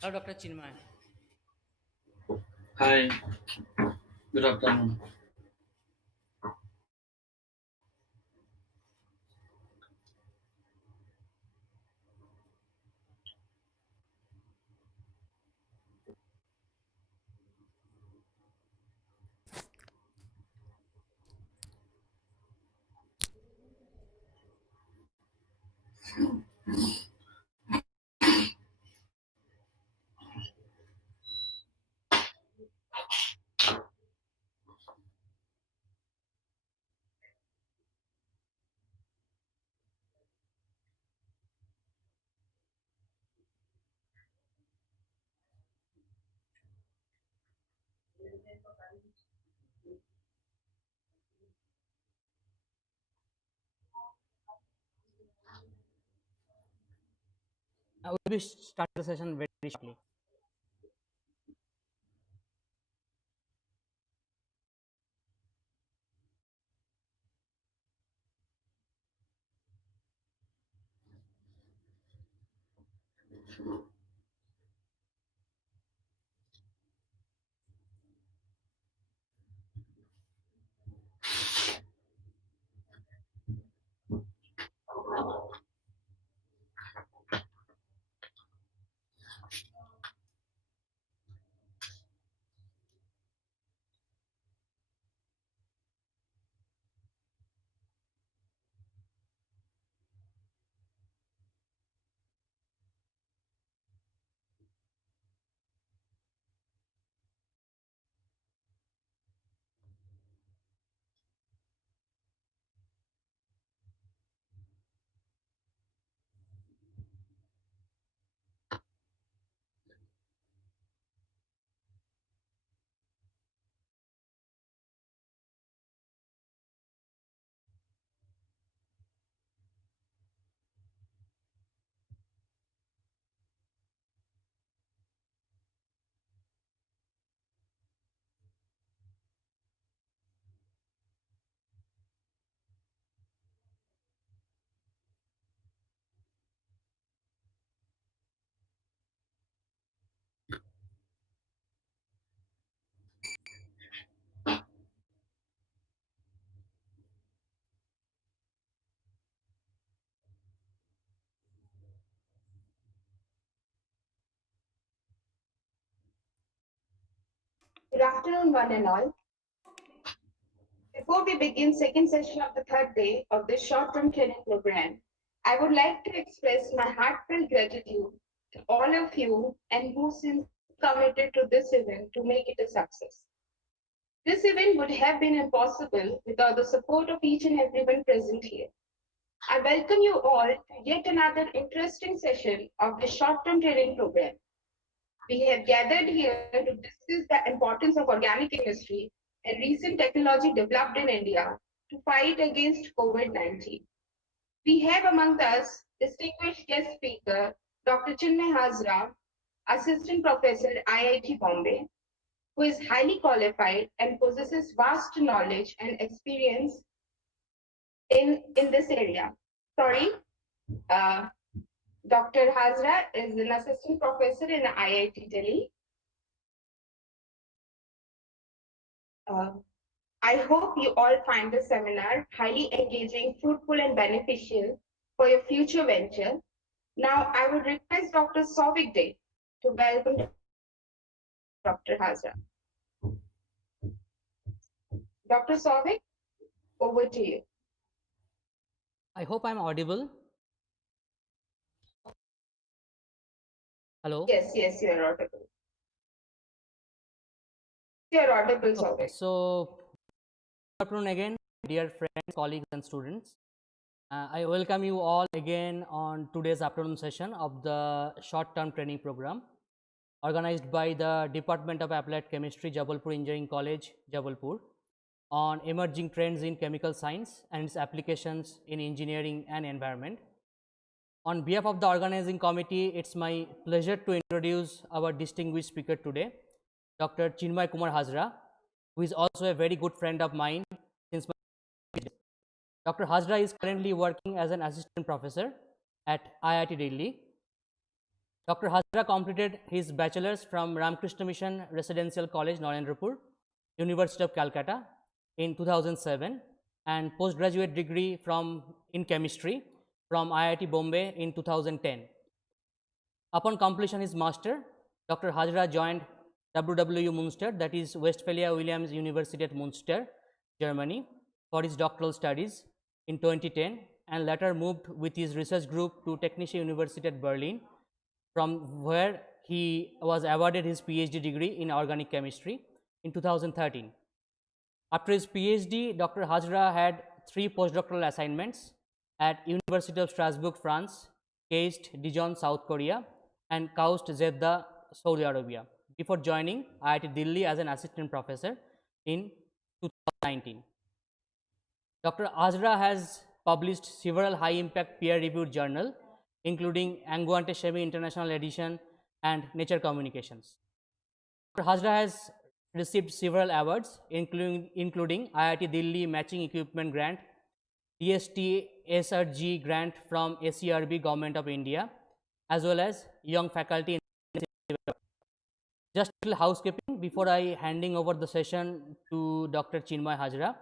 Hello, Dr. Chinmoy. Hi, good afternoon. We'll be start the session very shortly. Good afternoon, one and all. Before we begin second session of the third day of this short-term training program, I would like to express my heartfelt gratitude to all of you and who since committed to this event to make it a success. This event would have been impossible without the support of each and everyone present here. I welcome you all to yet another interesting session of the short-term training program. We have gathered here to discuss the importance of organic chemistry and recent technology developed in India to fight against COVID-19. We have among us distinguished guest speaker, Dr. Chinmoy Hazra, Assistant Professor at IIT Bombay, who is highly qualified and possesses vast knowledge and experience in this area. Sorry, uh, Dr. Hazra is an assistant professor in IIT Delhi. Uh, I hope you all find the seminar highly engaging, fruitful, and beneficial for your future venture. Now, I would request Dr. Souvik Dey to welcome Dr. Hazra. Dr. Souvik, over to you. I hope I'm audible. Hello. Yes, you are audible. You are audible, Okay, Souvik. so good afternoon again, dear friends, colleagues, and students. I welcome you all again on today's afternoon session of the short-term training program. organized by the Department of Applied Chemistry, Jabalpur Engineering College, Jabalpur, on emerging trends in chemical science and its applications in engineering and environment. On behalf of the organizing committee, it's my pleasure to introduce our distinguished speaker today, Dr. Chinmoy Kumar Hazra, who is also a very good friend of mine since my days. Dr. Hazra is currently working as an assistant professor at IIT Delhi. Dr. Hazra completed his bachelor's from Ramakrishna Mission Residential College, Narendrapur, University of Calcutta in 2007, and postgraduate degree in chemistry from IIT Bombay in 2010. Upon completion his master, Dr. Hazra joined WWU Münster, that is Westphalia Williams University at Münster, Germany, for his doctoral studies in 2010, and later moved with his research group to Technische University at Berlin, from where he was awarded his PhD degree in organic chemistry in 2013. After his PhD, Dr. Hazra had 3 postdoctoral assignments at University of Strasbourg, France, KAIST, Dijon, South Korea, and KAUST, Jeddah, Saudi Arabia, before joining IIT Delhi as an assistant professor in 2019. Dr. Hazra has published several high-impact peer-reviewed journals, including Anguante Chemie International Edition and Nature Communications. Dr. Hazra has received several awards, including IIT Delhi Matching Equipment Grant, STTP grant from ACRB Government of India, as well as Young Faculty. Just a little housekeeping before I handing over the session to Dr. Chinmoy Hazra.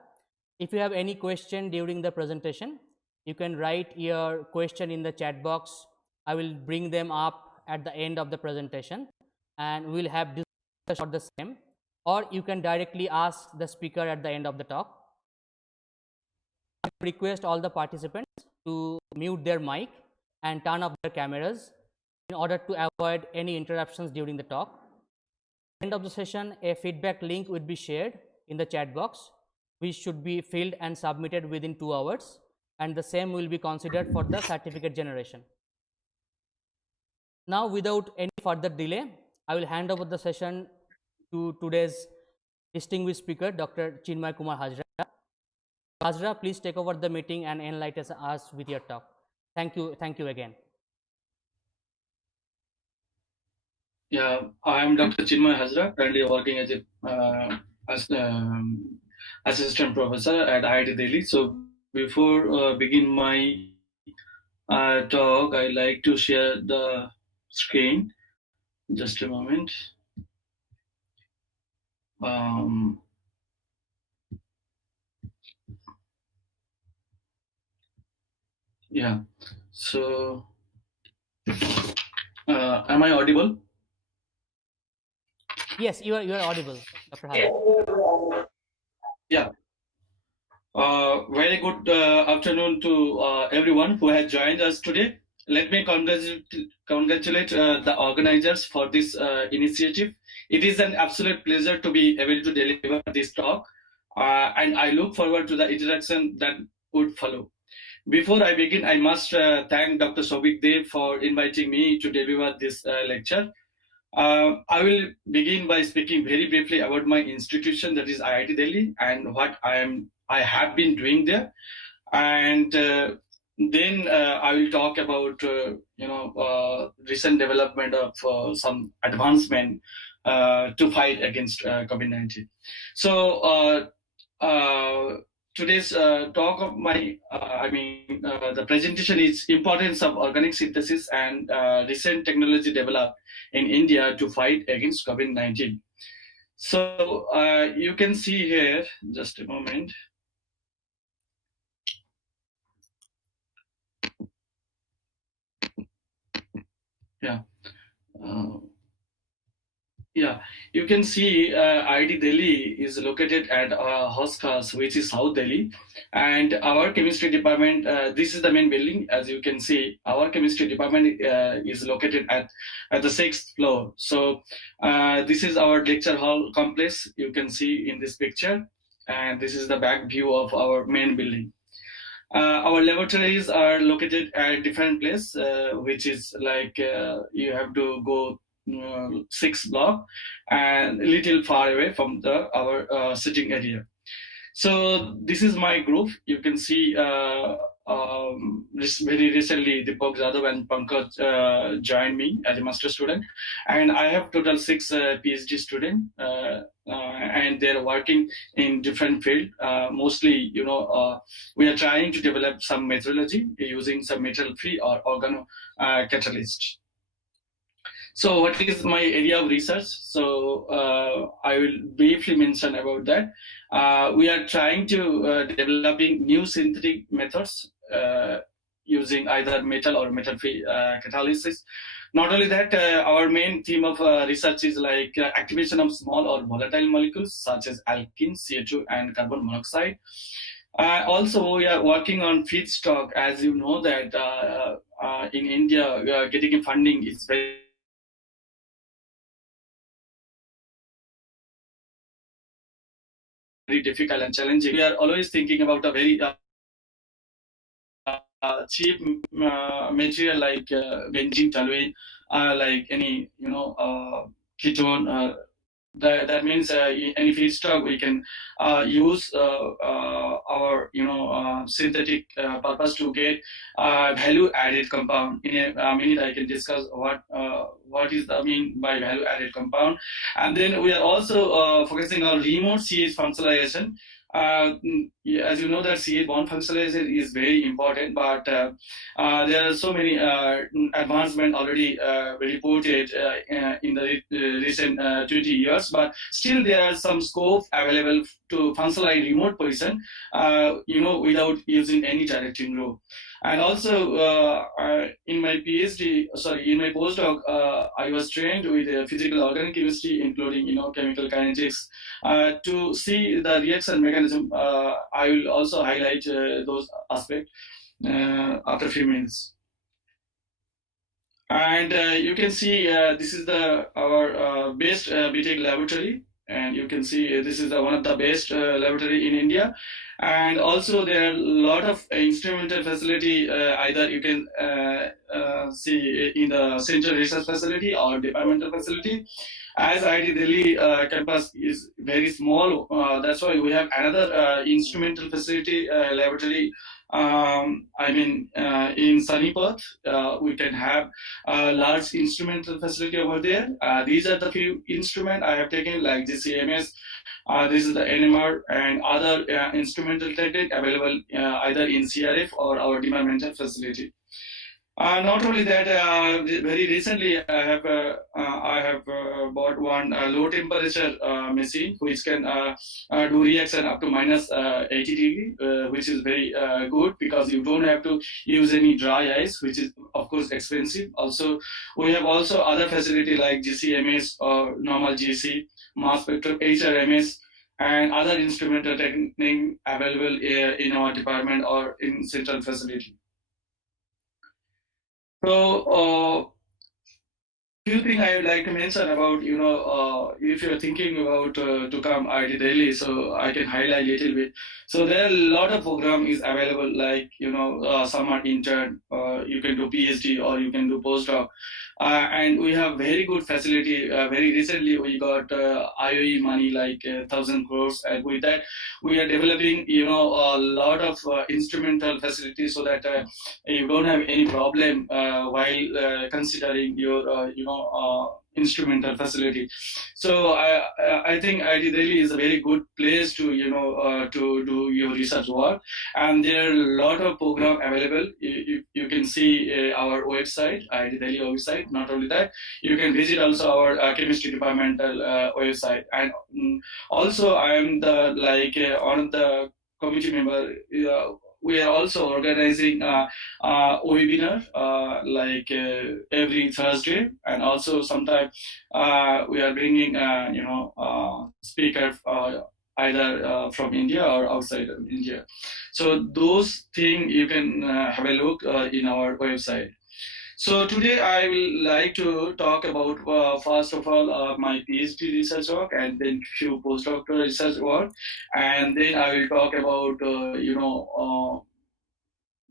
If you have any question during the presentation, you can write your question in the chat box. I will bring them up at the end of the presentation, and we will have discussion about the same, or you can directly ask the speaker at the end of the talk. I request all the participants to mute their mic and turn off their cameras in order to avoid any interruptions during the talk. At the end of the session, a feedback link would be shared in the chat box, which should be filled and submitted within 2 hours, and the same will be considered for the certificate generation. Now, without any further delay, I will hand over the session to today's distinguished speaker, Dr. Chinmoy Kumar Hazra. Hazra, please take over the meeting and enlighten us with your talk. Thank you again. Yeah, I am Dr. Chinmoy Hazra, currently working as assistant professor at IIT Delhi. So before begin my talk, I like to share the screen. Just a moment. Yeah. So, am I audible? Yes, you are audible, Dr. Hazra. Yeah. Very good afternoon to everyone who has joined us today. Let me congratulate the organizers for this initiative. It is an absolute pleasure to be able to deliver this talk, and I look forward to the interaction that would follow. Before I begin, I must thank Dr. Souvik Dev for inviting me to deliver this lecture. I will begin by speaking very briefly about my institution, that is IIT Delhi, and what I have been doing there, and then I will talk about recent development of some advancement to fight against COVID-19. So today's talk of my, the presentation is importance of organic synthesis and recent technology developed in India to fight against COVID-19. So you can see here, just a moment. Yeah. Yeah, you can see IIT Delhi is located at Hoskas, which is South Delhi, and our chemistry department, this is the main building. As you can see, our chemistry department is located at the 6th floor. So this is our lecture hall complex, you can see in this picture, and this is the back view of our main building. Our laboratories are located at different place, which is like you have to go 6th block, and a little far away from our sitting area. So this is my group. You can see very recently Deepak Jadhav and Pankaj joined me as a master student, and I have total 6 PhD students, and they're working in different field. Mostly, we are trying to develop some methodology using some metal-free or organocatalyst. So what is my area of research? So I will briefly mention about that. We are trying to developing new synthetic methods using either metal or metal-free catalysis. Not only that, our main theme of research is like activation of small or volatile molecules such as alkenes, CO2, and carbon monoxide. Also, we are working on feedstock. As you know that in India, getting funding is very difficult and challenging. We are always thinking about a very cheap material like benzene, toluene, like any ketone. That means any feedstock we can use our synthetic purpose to get value added compound. In a minute I can discuss what is the mean by value added compound. And then we are also focusing on remote CH functionalization. As you know that CH bond functionalization is very important, but there are so many advancements already reported in the recent 20 years, but still there are some scope available to functionalize remote position, without using any directing group. And also in my postdoc, I was trained with physical organic chemistry, including chemical kinetics, to see the reaction mechanism. I will also highlight those aspects after a few minutes. And you can see this is our best BTech laboratory, and you can see this is one of the best laboratory in India. And also there are a lot of instrumental facility. Either you can see in the central research facility or departmental facility. As IIT Delhi campus is very small, that's why we have another instrumental facility laboratory. In Sanipat, we can have a large instrumental facility over there. These are the few instruments I have taken, like GCMS. This is the NMR and other instrumental technique available either in CRF or our departmental facility. Not only that, very recently I have bought one low temperature machine which can do reaction up to minus 80 degree, which is very good because you don't have to use any dry ice, which is of course expensive. Also, we have also other facility like GCMS or normal GC, mass spectrum, HRMS, and other instrumental technique available in our department or in central facility. So, few things I would like to mention about, if you're thinking about to come IIT Delhi, so I can highlight a little bit. So there are a lot of program is available, like, summer intern, you can do PhD or you can do postdoc. And we have very good facility. Very recently, we got IOE money, like 1,000 crores. And with that, we are developing, a lot of instrumental facilities so that you don't have any problem while considering your, instrumental facility. So I think IIT Delhi is a very good place to to do your research work, and there are a lot of program available. You can see our website, IIT Delhi website. Not only that, you can visit also our chemistry departmental website, and also I am one of the committee member. We are also organizing a webinar every Thursday, and also sometimes we are bringing speaker either from India or outside of India. So those things you can have a look in our website. So today I will like to talk about first of all my PhD research work, and then few postdoctoral research work, and then I will talk about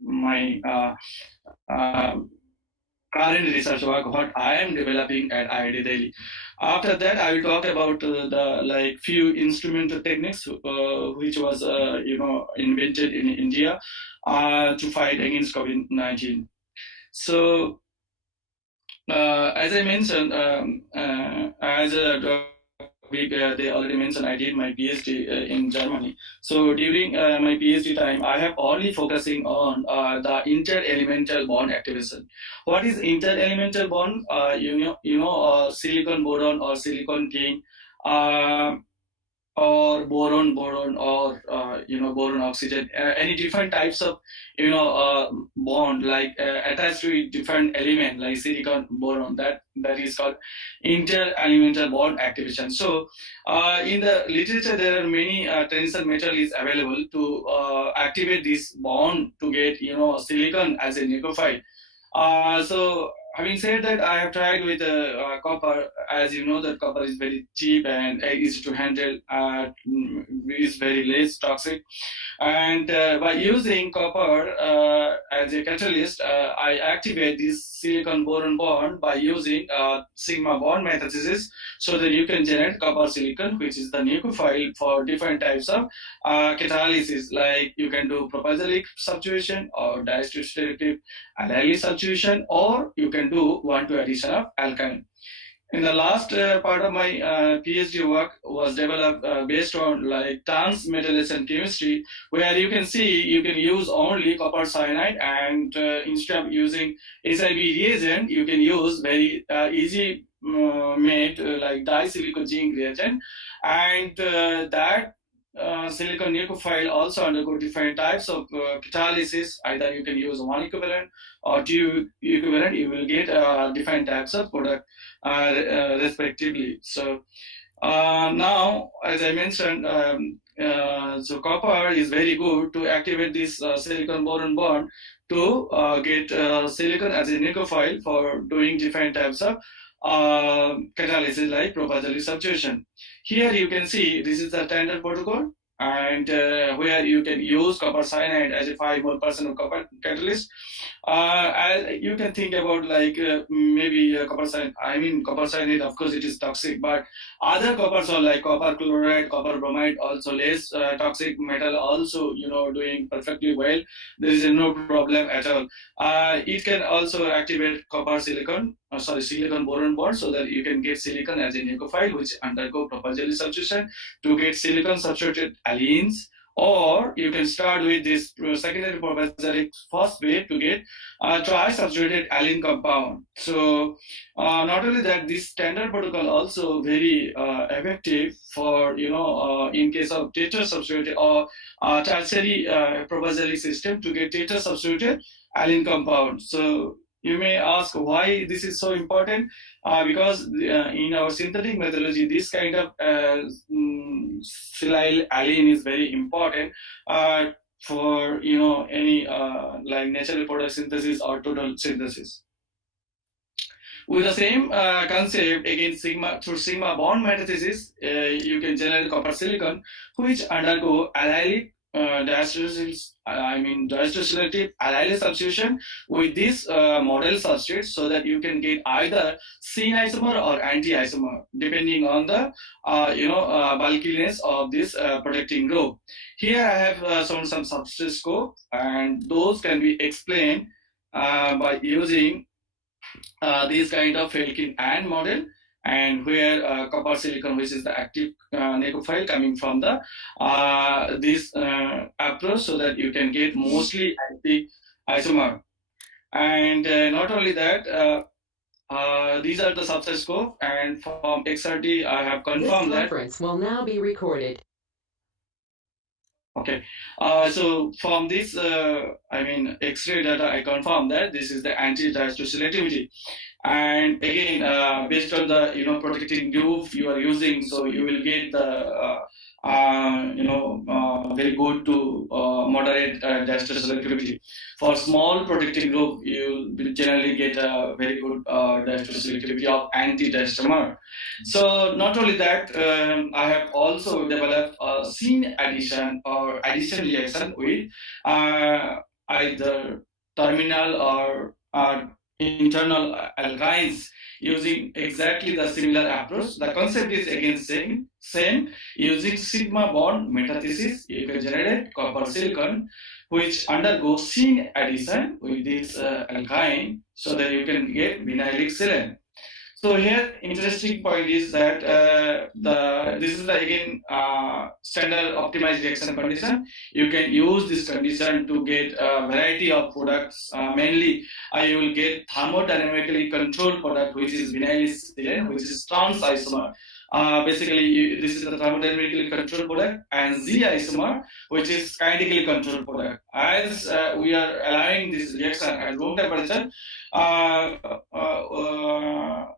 my current research work what I am developing at IIT Delhi. After that, I will talk about the few instrumental techniques which was invented in India to fight against COVID-19. So as I mentioned, they already mentioned I did my PhD in Germany. So during my PhD time, I have only focusing on the inter-elemental bond activation. What is inter-elemental bond? Silicon boron or silicon king, or boron, or boron oxygen, any different types of bond attached to different element like silicon boron, that is called inter-elemental bond activation. So in the literature there are many tensile metal is available to activate this bond to get silicon as a nucleophile. So having said that, I have tried with copper. As you know, that copper is very cheap and easy to handle, is very less toxic. And by using copper as a catalyst, I activate this silicon boron bond by using sigma bond metathesis, so that you can generate copper silicon, which is the nucleophile for different types of catalysis. Like you can do propazolic substitution or diastereotype allylic substitution, or you can do 1:2 addition of alkyne. In the last part of my PhD work was developed based on transmetallation chemistry, where you can see you can use only copper cyanide, and instead of using SiB reagent, you can use very easy made disilicon zinc reagent, and that silicon nucleophile also undergo different types of catalysis. Either you can use one equivalent or two equivalent, you will get different types of product respectively. So now, as I mentioned, so copper is very good to activate this silicon boron bond to get silicon as a nucleophile for doing different types of catalysis like propazolic substitution. Here you can see this is the standard protocol, and where you can use copper cyanide as a 5 mole % of copper catalyst. You can think about maybe copper cyanide, of course it is toxic, but other coppers are like copper chloride, copper bromide, also less toxic metal, also doing perfectly well. There is no problem at all. It can also activate copper silicon boron bond, so that you can get silicon as a nucleophile which undergo propazolic substitution to get silicon substituted allenes, or you can start with this secondary propazolic phosphate to get tri-substituted allene compound. So not only that, this standard protocol also very effective for in case of tetra-substituted or tertiary propazolic system to get tetra-substituted allene compound. So you may ask why this is so important, because in our synthetic methodology, this kind of silyl allene is very important for any natural product synthesis or total synthesis. With the same concept, again through sigma bond metathesis, you can generate copper silicon which undergo allylic diastereotype allylic substitution with this model substrate, so that you can get either syn isomer or anti-isomer depending on the bulkiness of this protecting group. Here I have shown some substrate scope, and those can be explained by using this kind of Felkin and model, and where copper silicon, which is the active nucleophile, coming from the this approach, so that you can get mostly anti-isomer. And not only that, these are the substrate scope, and from XRT I have confirmed that. This conference will now be recorded. Okay, so from this X-ray data, I confirm that this is the anti-diaster selectivity. And again, based on the protecting group you are using, so you will get the very good to moderate diaster selectivity. For small protecting group, you will generally get a very good diaster selectivity of anti-diasteromer. So not only that, I have also developed a syn addition or addition reaction with either terminal or internal alkynes using exactly the similar approach. The concept is again same. Using sigma bond metathesis, you can generate copper silicon which undergo syn addition with this alkyne so that you can get vinylic silane. So here, interesting point is that this is the again standard optimized reaction condition. You can use this condition to get a variety of products. Mainly, you will get thermodynamically controlled product, which is vinyl silane, which is trans isomer. Basically, this is the thermodynamically controlled product, and Z isomer, which is kinetically controlled product. As we are allowing this reaction at room temperature,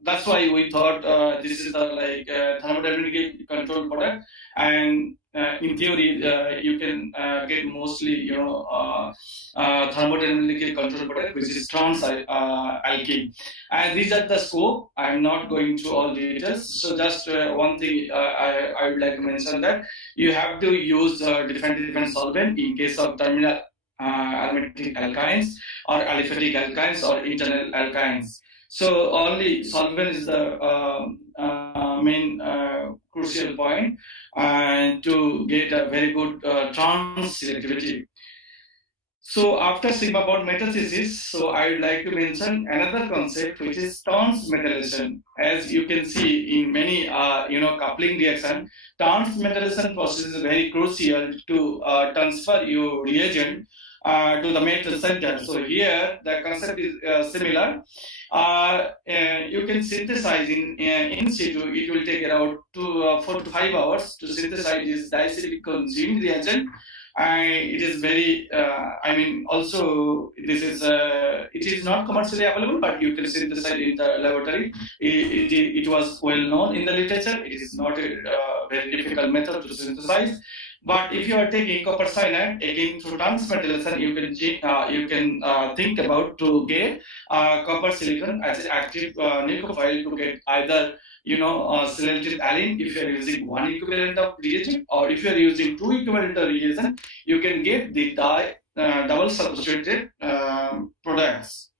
that's why we thought this is the thermodynamically controlled product, and in theory you can get mostly thermodynamically controlled product, which is trans alkene. And these are the scope. I am not going through all details. So just one thing I would like to mention, that you have to use different solvent in case of terminal aromatic alkynes or aliphatic alkynes or internal alkynes. So only solvent is the main crucial point to get a very good trans selectivity. So after sigma bond metathesis, so I would like to mention another concept, which is trans metallation. As you can see in many coupling reaction, trans metallation process is very crucial to transfer your reagent to the metal center. So here the concept is similar. You can synthesize in situ. It will take around 4 to 5 hours to synthesize this disilicon zinc reagent. It is very, also this is, it is not commercially available, but you can synthesize in the laboratory. It was well known in the literature. It is not a very difficult method to synthesize. But if you are taking copper cyanide, again through transmetallation, you can think about to get copper silicon as an active nucleophile to get either selected alene if you are using one equivalent of reagent, or if you are using two equivalent of reagent, you can get the double substituted products.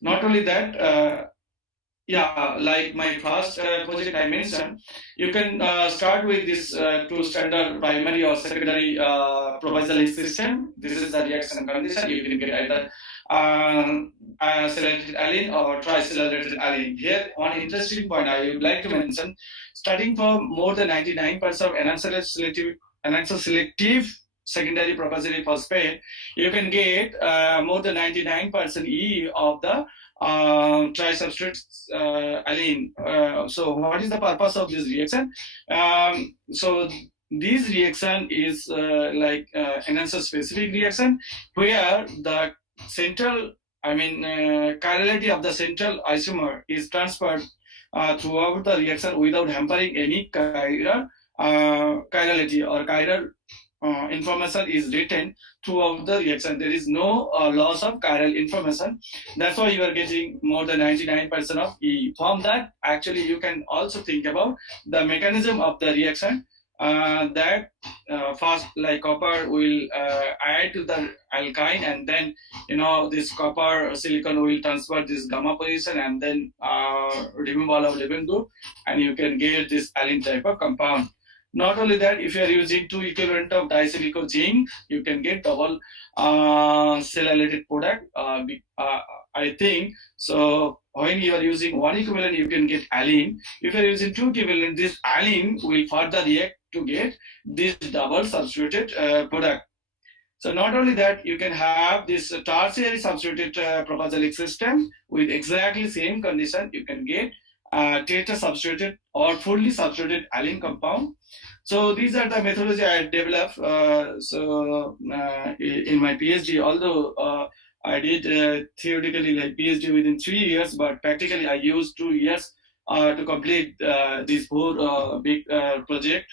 Not only that, like my first project I mentioned, you can start with this two standard primary or secondary provisional system. This is the reaction condition. You can get either selected alene or triselected alene. Here, one interesting point I would like to mention: starting from more than 99% of enhancer selective secondary proprietary phosphate, you can get more than 99% E of the trisubstrate alene. So what is the purpose of this reaction? So this reaction is enhancer specific reaction, where the central, chirality of the central isomer is transferred throughout the reaction without hampering any chirality, or chiral information is written throughout the reaction. There is no loss of chiral information. That's why you are getting more than 99% of E. From that, actually, you can also think about the mechanism of the reaction. That first, like copper will add to the alkyne, and then this copper silicon will transfer this gamma position, and then remove all of Levin group, and you can get this alene type of compound. Not only that, if you are using two equivalent of disilicon zinc, you can get double cell-related product. I think so. When you are using one equivalent, you can get alene. If you are using two equivalent, this alene will further react to get this double substituted product. So not only that, you can have this tertiary substituted propazolic system with exactly same condition. You can get tetra substituted or fully substituted alene compound. So these are the methodology I developed. In my PhD, although I did theoretically like PhD within 3 years, but practically I used 2 years to complete this whole big project.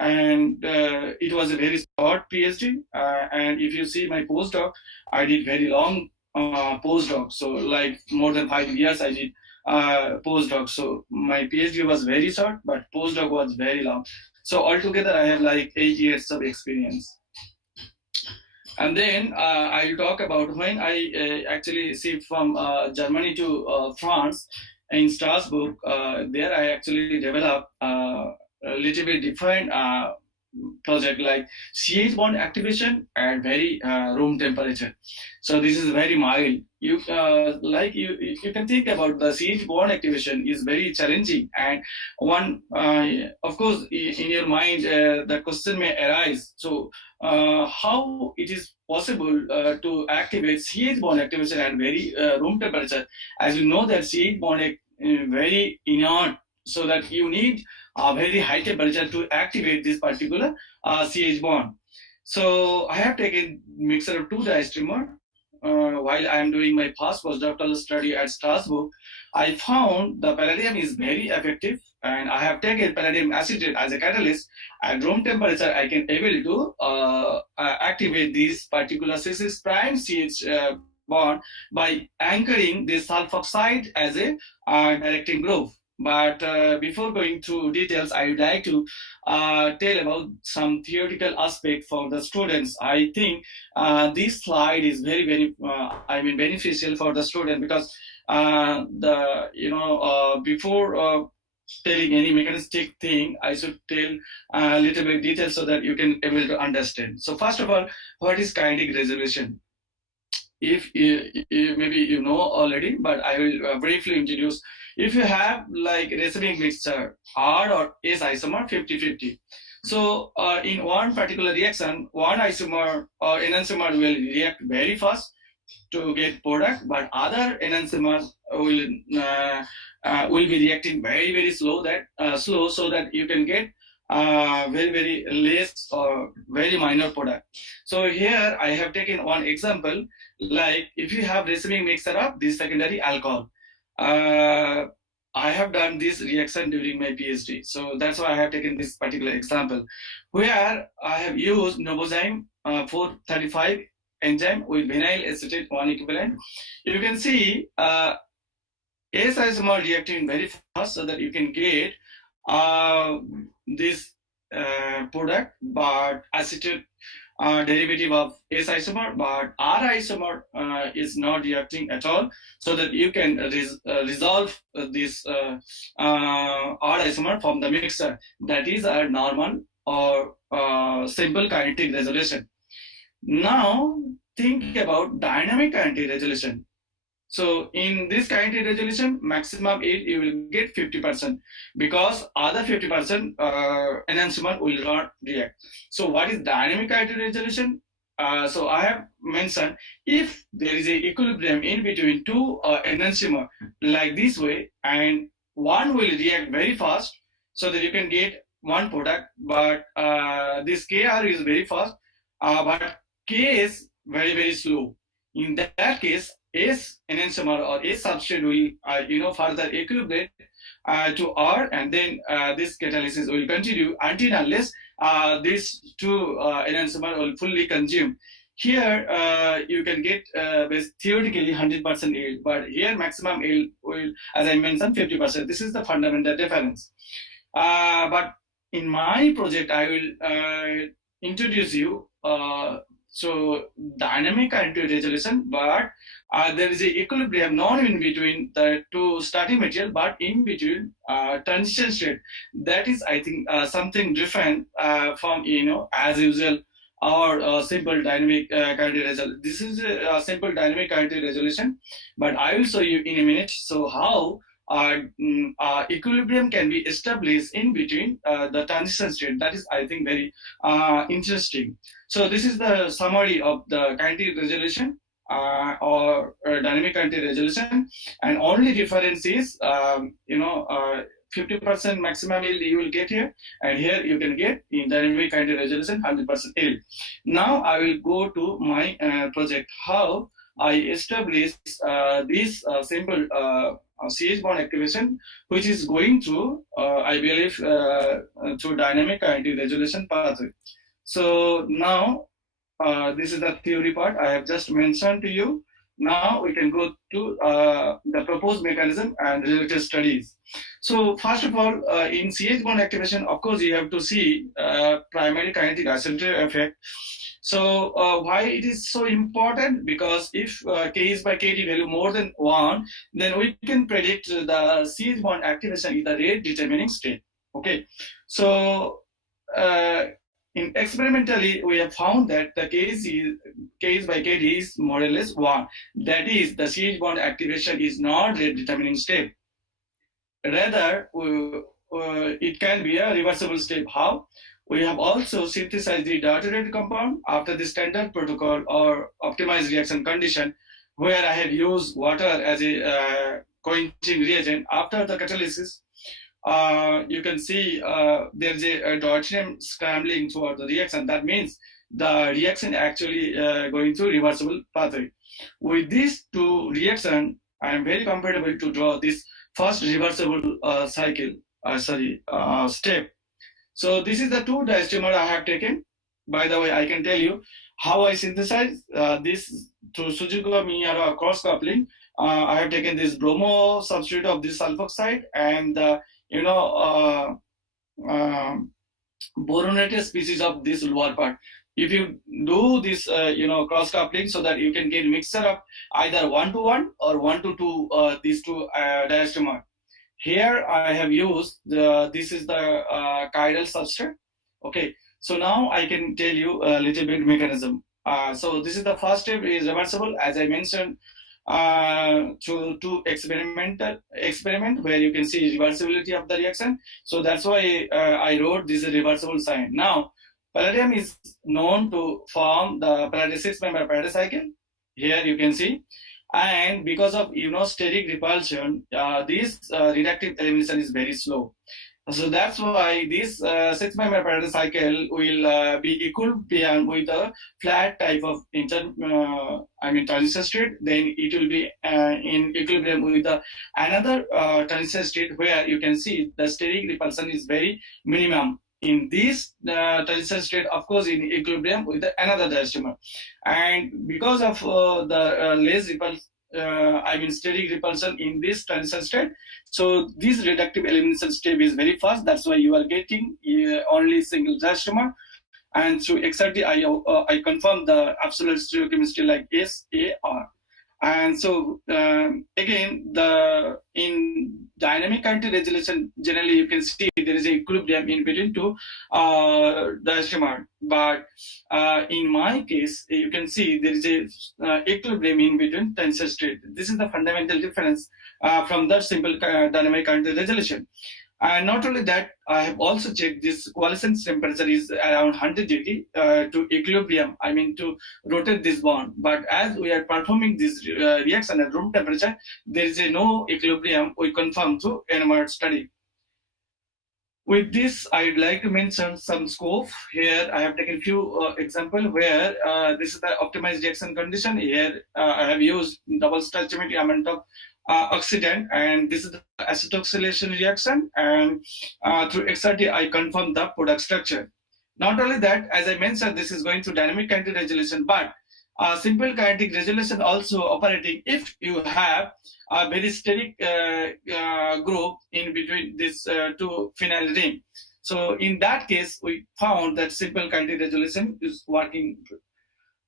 And it was a very short PhD. And if you see my postdoc, I did very long postdoc. So like more than 5 years I did postdoc. So my PhD was very short, but postdoc was very long. So altogether I have like 8 years of experience. And then I'll talk about when I actually shift from Germany to France in Strasbourg. There I actually developed a little bit different project like CH bond activation at very room temperature. So this is very mild. You can think about the CH bond activation is very challenging, and one of course in your mind the question may arise. So how it is possible to activate CH bond activation at very room temperature? As you know that CH bond very inert, so that you need a very high temperature to activate this particular CH bond. So I have taken mixture of two diastereomer while I am doing my first postdoctoral study at Strasbourg. I found the palladium is very effective, and I have taken palladium acetate as a catalyst. At room temperature, I can able to activate this particular cis prime CH bond by anchoring this sulfoxide as a directing group. But before going to details, I would like to tell about some theoretical aspect for the students. I think this slide is very, beneficial for the student, because before telling any mechanistic thing, I should tell a little bit detail so that you can able to understand. So first of all, what is kinetic resolution? If maybe you know already, but I will briefly introduce. If you have like reciprocal mixture R or S isomer 50-50, so in one particular reaction, one isomer or enantiomer will react very fast to get product, but other enantiomer will be reacting very slow, so that you can get very less or very minor product. So here I have taken one example, like if you have receiving mixture of this secondary alcohol. I have done this reaction during my PhD, so that's why I have taken this particular example, where I have used Novozyme 435 enzyme with vinyl acetate 1 equivalent. You can see S isomer reacting very fast, so that you can get this product, but acetate derivative of S isomer, but R isomer is not reacting at all, so that you can resolve this R isomer from the mixture. That is a normal or simple kinetic resolution. Now think about dynamic kinetic resolution. So in this kinetic resolution, maximum yield you will get 50%, because other 50% enantiomer will not react. So what is dynamic kinetic resolution? So I have mentioned, if there is a equilibrium in between two enantiomer like this way, and one will react very fast, so that you can get one product, but this KR is very fast, but K is very slow. In that case, S enantiomer or S substrate will further equilibrate to R, and then this catalysis will continue until unless these two enantiomer will fully consume. Here you can get theoretically 100% yield, but here maximum yield will, as I mentioned, 50%. This is the fundamental difference. But in my project, I will introduce you so dynamic kinetic resolution, but there is an equilibrium not in between the two starting material, but in between transition state. That is, I think, something different from as usual or simple dynamic kinetic resolution. This is a simple dynamic kinetic resolution, but I will show you in a minute. So how equilibrium can be established in between the transition state. That is, I think, very interesting. So this is the summary of the kinetic resolution or dynamic kinetic resolution, and only difference is 50% maximum yield you will get here, and here you can get in dynamic kinetic resolution 100% yield. Now I will go to my project, how I establish this simple CH bond activation, which is going through, I believe, through dynamic kinetic resolution pathway. So now this is the theory part I have just mentioned to you. Now we can go to the proposed mechanism and related studies. So first of all, in CH bond activation, of course, you have to see primary kinetic accelerator effect. So why it is so important? Because if K is by KT value more than 1, then we can predict the CH bond activation in the rate determining state. Okay, so experimentally we have found that the K by KT is more or less 1. That is, the CH bond activation is not rate determining step. Rather, it can be a reversible step. How? We have also synthesized the deuterated compound after the standard protocol or optimized reaction condition, where I have used water as a quenching reagent. After the catalysis, you can see there's a deuterium scrambling toward the reaction. That means the reaction actually going through reversible pathway. With these two reactions, I am very comfortable to draw this first reversible step. So this is the two diastereomer I have taken. By the way, I can tell you how I synthesize this through Suzuki-Miyara cross coupling. I have taken this bromo substitute of this sulfoxide and boronated species of this lower part. If you do this, cross coupling, so that you can get mixture of either 1-to-1 or 1-to-2 these two diastereomer. Here I have used this is the chiral substrate. Okay, so now I can tell you a little bit mechanism. So this is the first step is reversible, as I mentioned, to experiment where you can see reversibility of the reaction. So that's why I wrote this reversible sign. Now, palladium is known to form the palladium 6-member palladium cycle. Here you can see. And because of steric repulsion, this reductive elimination is very slow. So that's why this 6-member palladium cycle will be equilibrium with a flat type of transition state. Then it will be in equilibrium with another transition state where you can see the steric repulsion is very minimum. In this transition state, of course, in equilibrium with another diastereomer. And because of the less steric repulsion in this transition state, so this reductive elimination step is very fast. That's why you are getting only single diastereomer. And through XRT, I confirm the absolute stereochemistry like SAR. And so again, in dynamic anti-resolution, generally you can see there is a equilibrium in between two diastereomer. But in my case, you can see there is a equilibrium in between tensor state. This is the fundamental difference from the simple dynamic anti-resolution. And not only that, I have also checked this coalescence temperature is around 100 degree to equilibrium, to rotate this bond. But as we are performing this reaction at room temperature, there is no equilibrium, we confirm through NMR study. With this, I'd like to mention some scope. Here, I have taken a few examples where this is the optimized reaction condition. Here, I have used double stoichiometric amount of oxidant, and this is the acetoxylation reaction, and through XRT I confirm the product structure. Not only that, as I mentioned, this is going through dynamic kinetic resolution, but simple kinetic resolution also operating if you have a very steric group in between these two phenyl ring. So in that case, we found that simple kinetic resolution is working.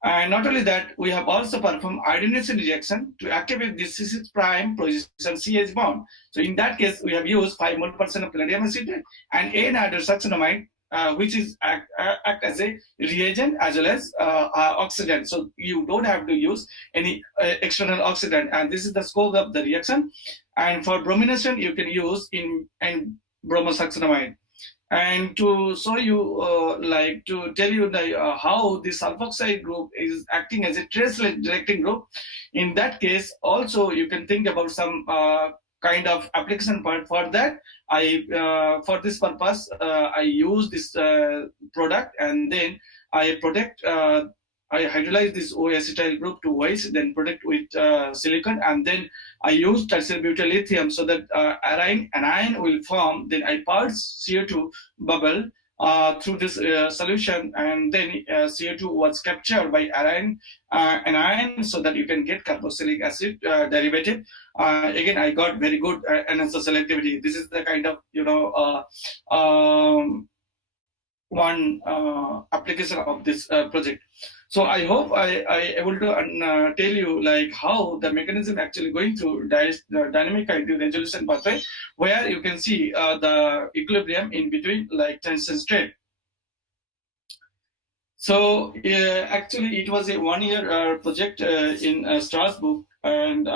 And not only that, we have also performed iodination reaction to activate this C6' position CH bond. So in that case, we have used 5 mole % of palladium acetate and N-hydrosuccinamide, which is act as a reagent as well as oxidant. So you don't have to use any external oxidant. And this is the scope of the reaction. And for bromination, you can use in bromosuccinamide. And to show you, to tell you how the sulfoxide group is acting as a traceless directing group, in that case, also you can think about some kind of application part. For that, for this purpose, I use this product, and then I protect. I hydrolyze this O-acetyl group to waste, then protect with silicon, and then I use tertiary butyl lithium so that anion will form. Then I pass CO2 bubble through this solution, and then CO2 was captured by anion, so that you can get carboxylic acid derivative. Again, I got very good enhancer selectivity. This is the kind of one application of this project. So I hope I able to tell you like how the mechanism actually going through the dynamic active resolution pathway, where you can see the equilibrium in between like tension straight. So actually it was a 1 year project in Strasbourg, and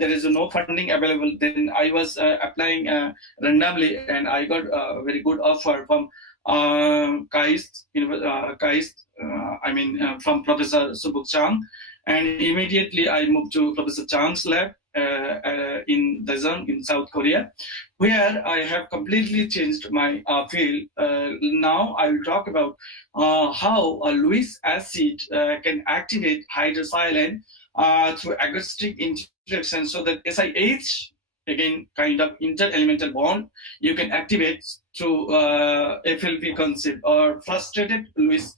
there is no funding available. Then I was applying randomly, and I got a very good offer from from Professor Subuk Chang, and immediately I moved to Professor Chang's lab in Daejeon in South Korea, where I have completely changed my field. Now I will talk about how a Lewis acid can activate hydrosilane through agonistic interaction, so that SiH, again kind of inter-elemental bond, you can activate through FLP concept or frustrated Lewis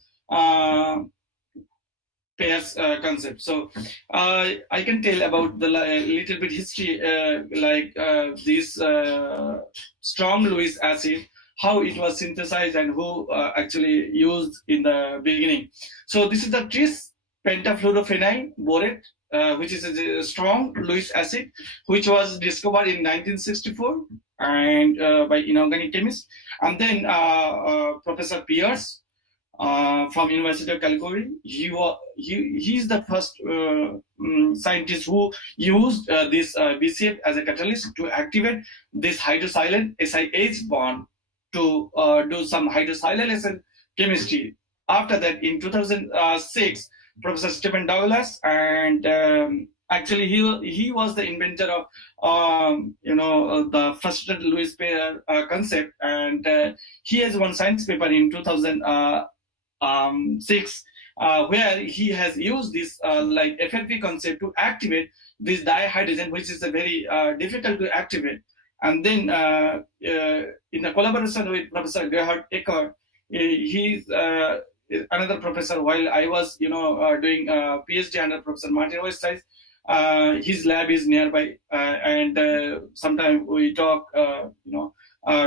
pairs concept. So I can tell about the little bit history, this strong Lewis acid, how it was synthesized and who actually used in the beginning. So this is the tris pentafluorophenyl borate, which is a strong Lewis acid, which was discovered in 1964 and by inorganic chemists. And then Professor Pierce from University of Calgary, he's the first scientist who used this BCF as a catalyst to activate this hydrosilane SiH bond to do some hydrosilylation chemistry. After that, in 2006, Professor Stephen Douglas, and actually he was the inventor of the frustrated Lewis pair concept, and he has one science paper in 2006 where he has used this like FLP concept to activate this dihydrogen, which is a very difficult to activate. And then in the collaboration with Professor Gerhard Ecker, he's another professor. While I was doing PhD under Professor Martin Westheis, his lab is nearby, and sometimes we talk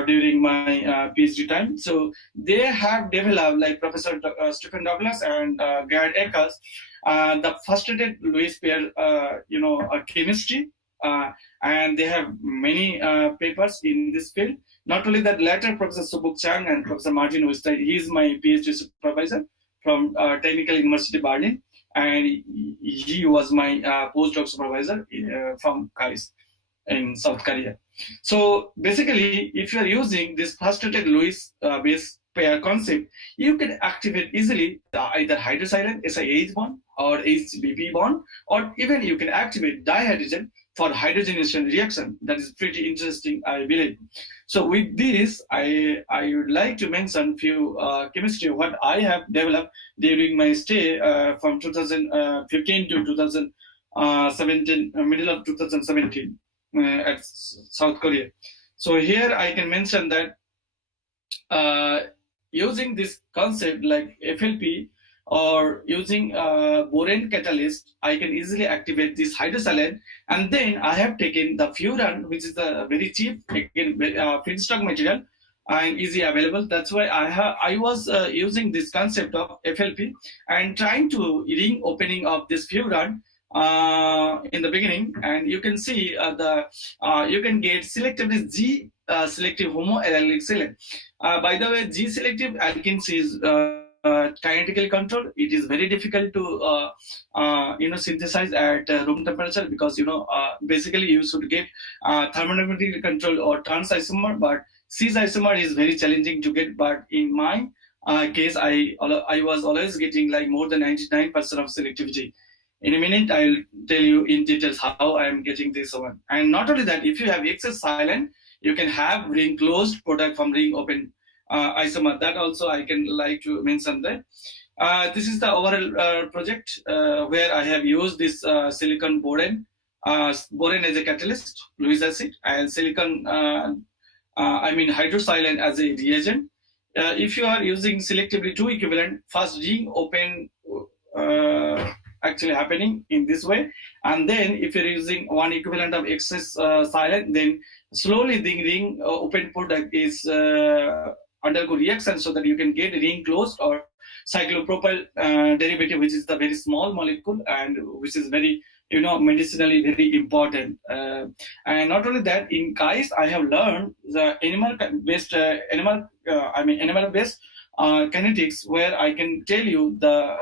during my PhD time. So they have developed, like Professor Stephen Douglas and Gerhard Eckers, the frustrated Lewis pair chemistry, and they have many papers in this field. Not only that, later Professor Subuk Chang and Professor Martin Westheis, he is my PhD supervisor from Technical University Berlin, and he was my postdoc supervisor from KAIST in South Korea. So basically, if you are using this frustrated Lewis base pair concept, you can activate easily either hydrosilane SiH bond or HBP bond, or even you can activate dihydrogen for hydrogenation reaction. That is pretty interesting, I believe. So with this, I would like to mention few chemistry what I have developed during my stay from 2015 to 2017, middle of 2017 at South Korea. So here I can mention that using this concept like FLP or using boron catalyst, I can easily activate this hydrosilane. And then I have taken the furan, which is the very cheap again feedstock material and easy available. That's why I was using this concept of FLP and trying to ring opening of this furan in the beginning, and you can see you can get selectively G selective homoallylic silane. By the way, G selective alkenes is kinetically controlled. It is very difficult to synthesize at room temperature, because basically you should get thermodynamically controlled or trans isomer, but cis isomer is very challenging to get. But in my case, I was always getting like more than 99% of selectivity. In a minute, I'll tell you in details how I'm getting this one. And not only that, if you have excess silane, you can have ring closed product from ring open isomer. That also I can like to mention that. This is the overall project where I have used this silicon boron as a catalyst, Lewis acid, and silicon hydrosilane as a reagent. if you are using selectively two equivalent, first ring open actually happening in this way, and then if you're using one equivalent of excess silent, then slowly the ring open product is undergo reaction so that you can get ring closed or cyclopropyl derivative, which is the very small molecule and which is very medicinally very important. And not only that, in KAIS I have learned the animal based animal based kinetics, where I can tell you the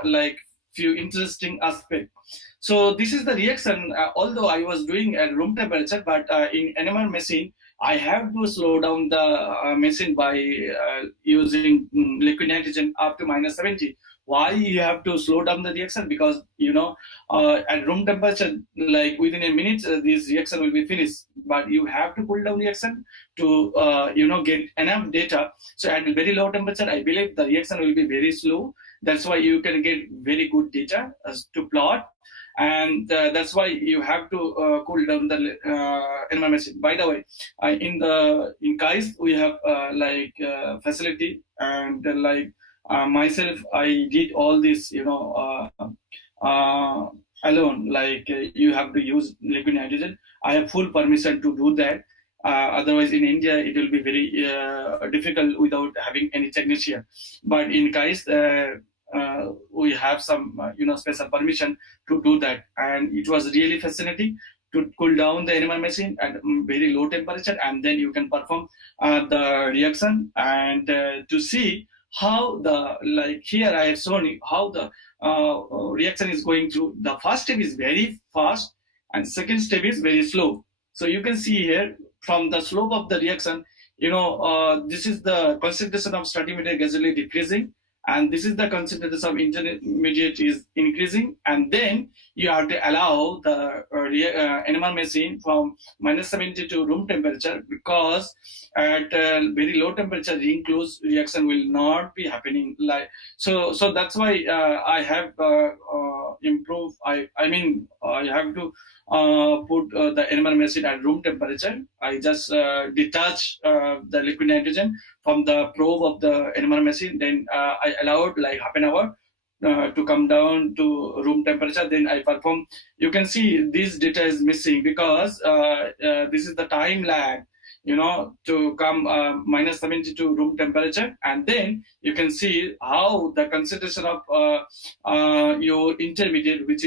few interesting aspects. So this is the reaction. Although I was doing at room temperature, but in animal machine, I have to slow down the machine by using liquid nitrogen up to -70. Why you have to slow down the reaction? Because at room temperature, like within a minute, this reaction will be finished. But you have to cool down reaction to get enough data. So at very low temperature, I believe the reaction will be very slow. That's why you can get very good data to plot, and that's why you have to cool down the animal machine. By the way, in KAIS we have facility, and myself, I did all this alone. You have to use liquid nitrogen. I have full permission to do that. Otherwise, in India, it will be very difficult without having any technician. But in KAIS, we have some special permission to do that, and it was really fascinating to cool down the animal machine at very low temperature, and then you can perform the reaction, and to see how here I have shown you how the reaction is going through. The first step is very fast, and second step is very slow. So you can see here from the slope of the reaction, this is the concentration of stratimeter gradually decreasing, and this is the concentration of intermediate is increasing, and then you have to allow the animal machine from -70 to room temperature, because at very low temperature ring close reaction will not be happening. So that's why I have improved. I have to put the animal machine at room temperature. I just detach the liquid nitrogen from the probe of the animal machine. Then I allowed like half an hour to come down to room temperature. Then I perform. You can see this data is missing because this is the time lag, to come -70 to room temperature, and then you can see how the concentration of your intermediate, this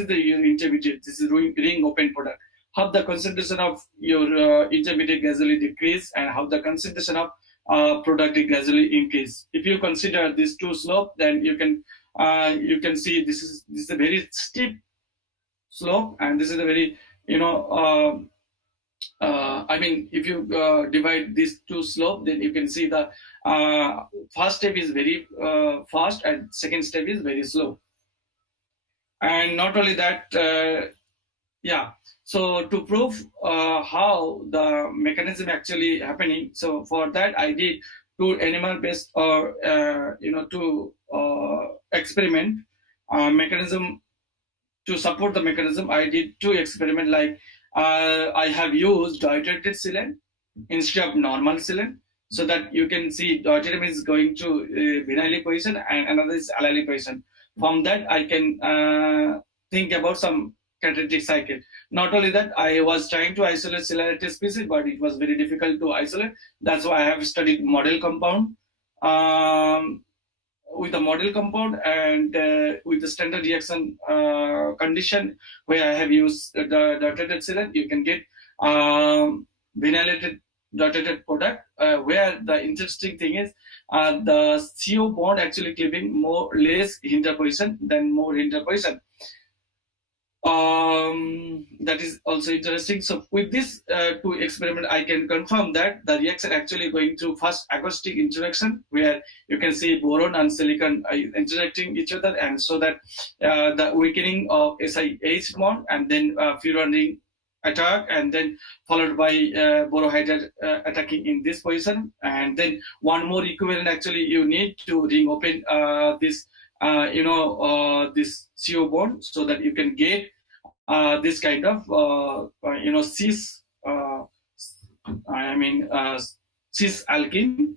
is your intermediate, this is ring open product, how the concentration of your intermediate gradually decrease, and how the concentration of product gradually increase. If you consider these two slope, then you can see this is a very steep slope, and this is a very if you divide these two slope, then you can see the first step is very fast and second step is very slow. And not only that, so to prove how the mechanism actually happening, so for that I did two animal based or to experiment mechanism. To support the mechanism, I did two experiments. I have used deuterated sealant instead of normal sealant, so that you can see deuterium is going to vinyl position and another is allyl position. From that, I can think about some catalytic cycle. Not only that, I was trying to isolate celularity species, but it was very difficult to isolate. That's why I have studied model compound. With a model compound and with the standard reaction condition, where I have used the deuterated sealant, you can get vinylated deuterated product, where the interesting thing is the CO bond actually cleaving less interposition than more interposition. That is also interesting. So with this two experiment, I can confirm that the reaction actually going through first acoustic interaction, where you can see boron and silicon interacting each other, and so that the weakening of SiH bond, and then furan ring attack, and then followed by borohydride attacking in this position, and then one more equivalent actually you need to ring open this this CO bond, so that you can get this kind of cis cis alkene.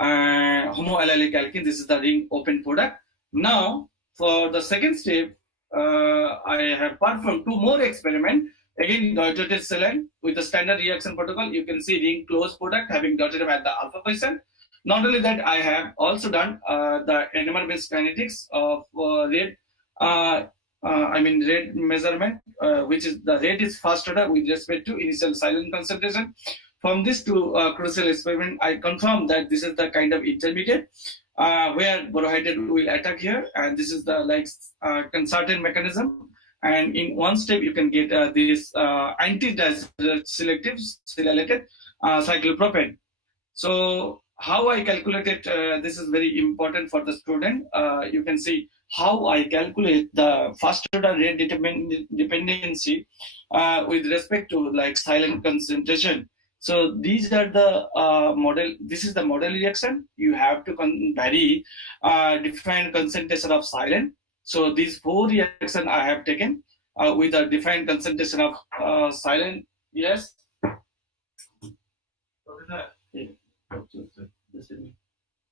homoallylic alkene. This is the ring open product. Now, for the second step, I have performed two more experiments. Again, deuterated saline with the standard reaction protocol. You can see ring closed product having deuterated at the alpha position. Not only that, I have also done the NMR-based kinetics of rate measurement, which is the rate is first order with respect to initial silent concentration. From this two crucial experiment, I confirm that this is the kind of intermediate where borohydrate will attack here, and this is the concerted mechanism. And in one step, you can get this anti-selective silylated cyclopropane. So how I calculated, this is very important for the student. You can see how I calculate the first order rate dependency with respect to like silent concentration. So these are the model. This is the model reaction. You have to vary different concentration of silent. So these four reactions I have taken with a defined concentration of silent. Yes.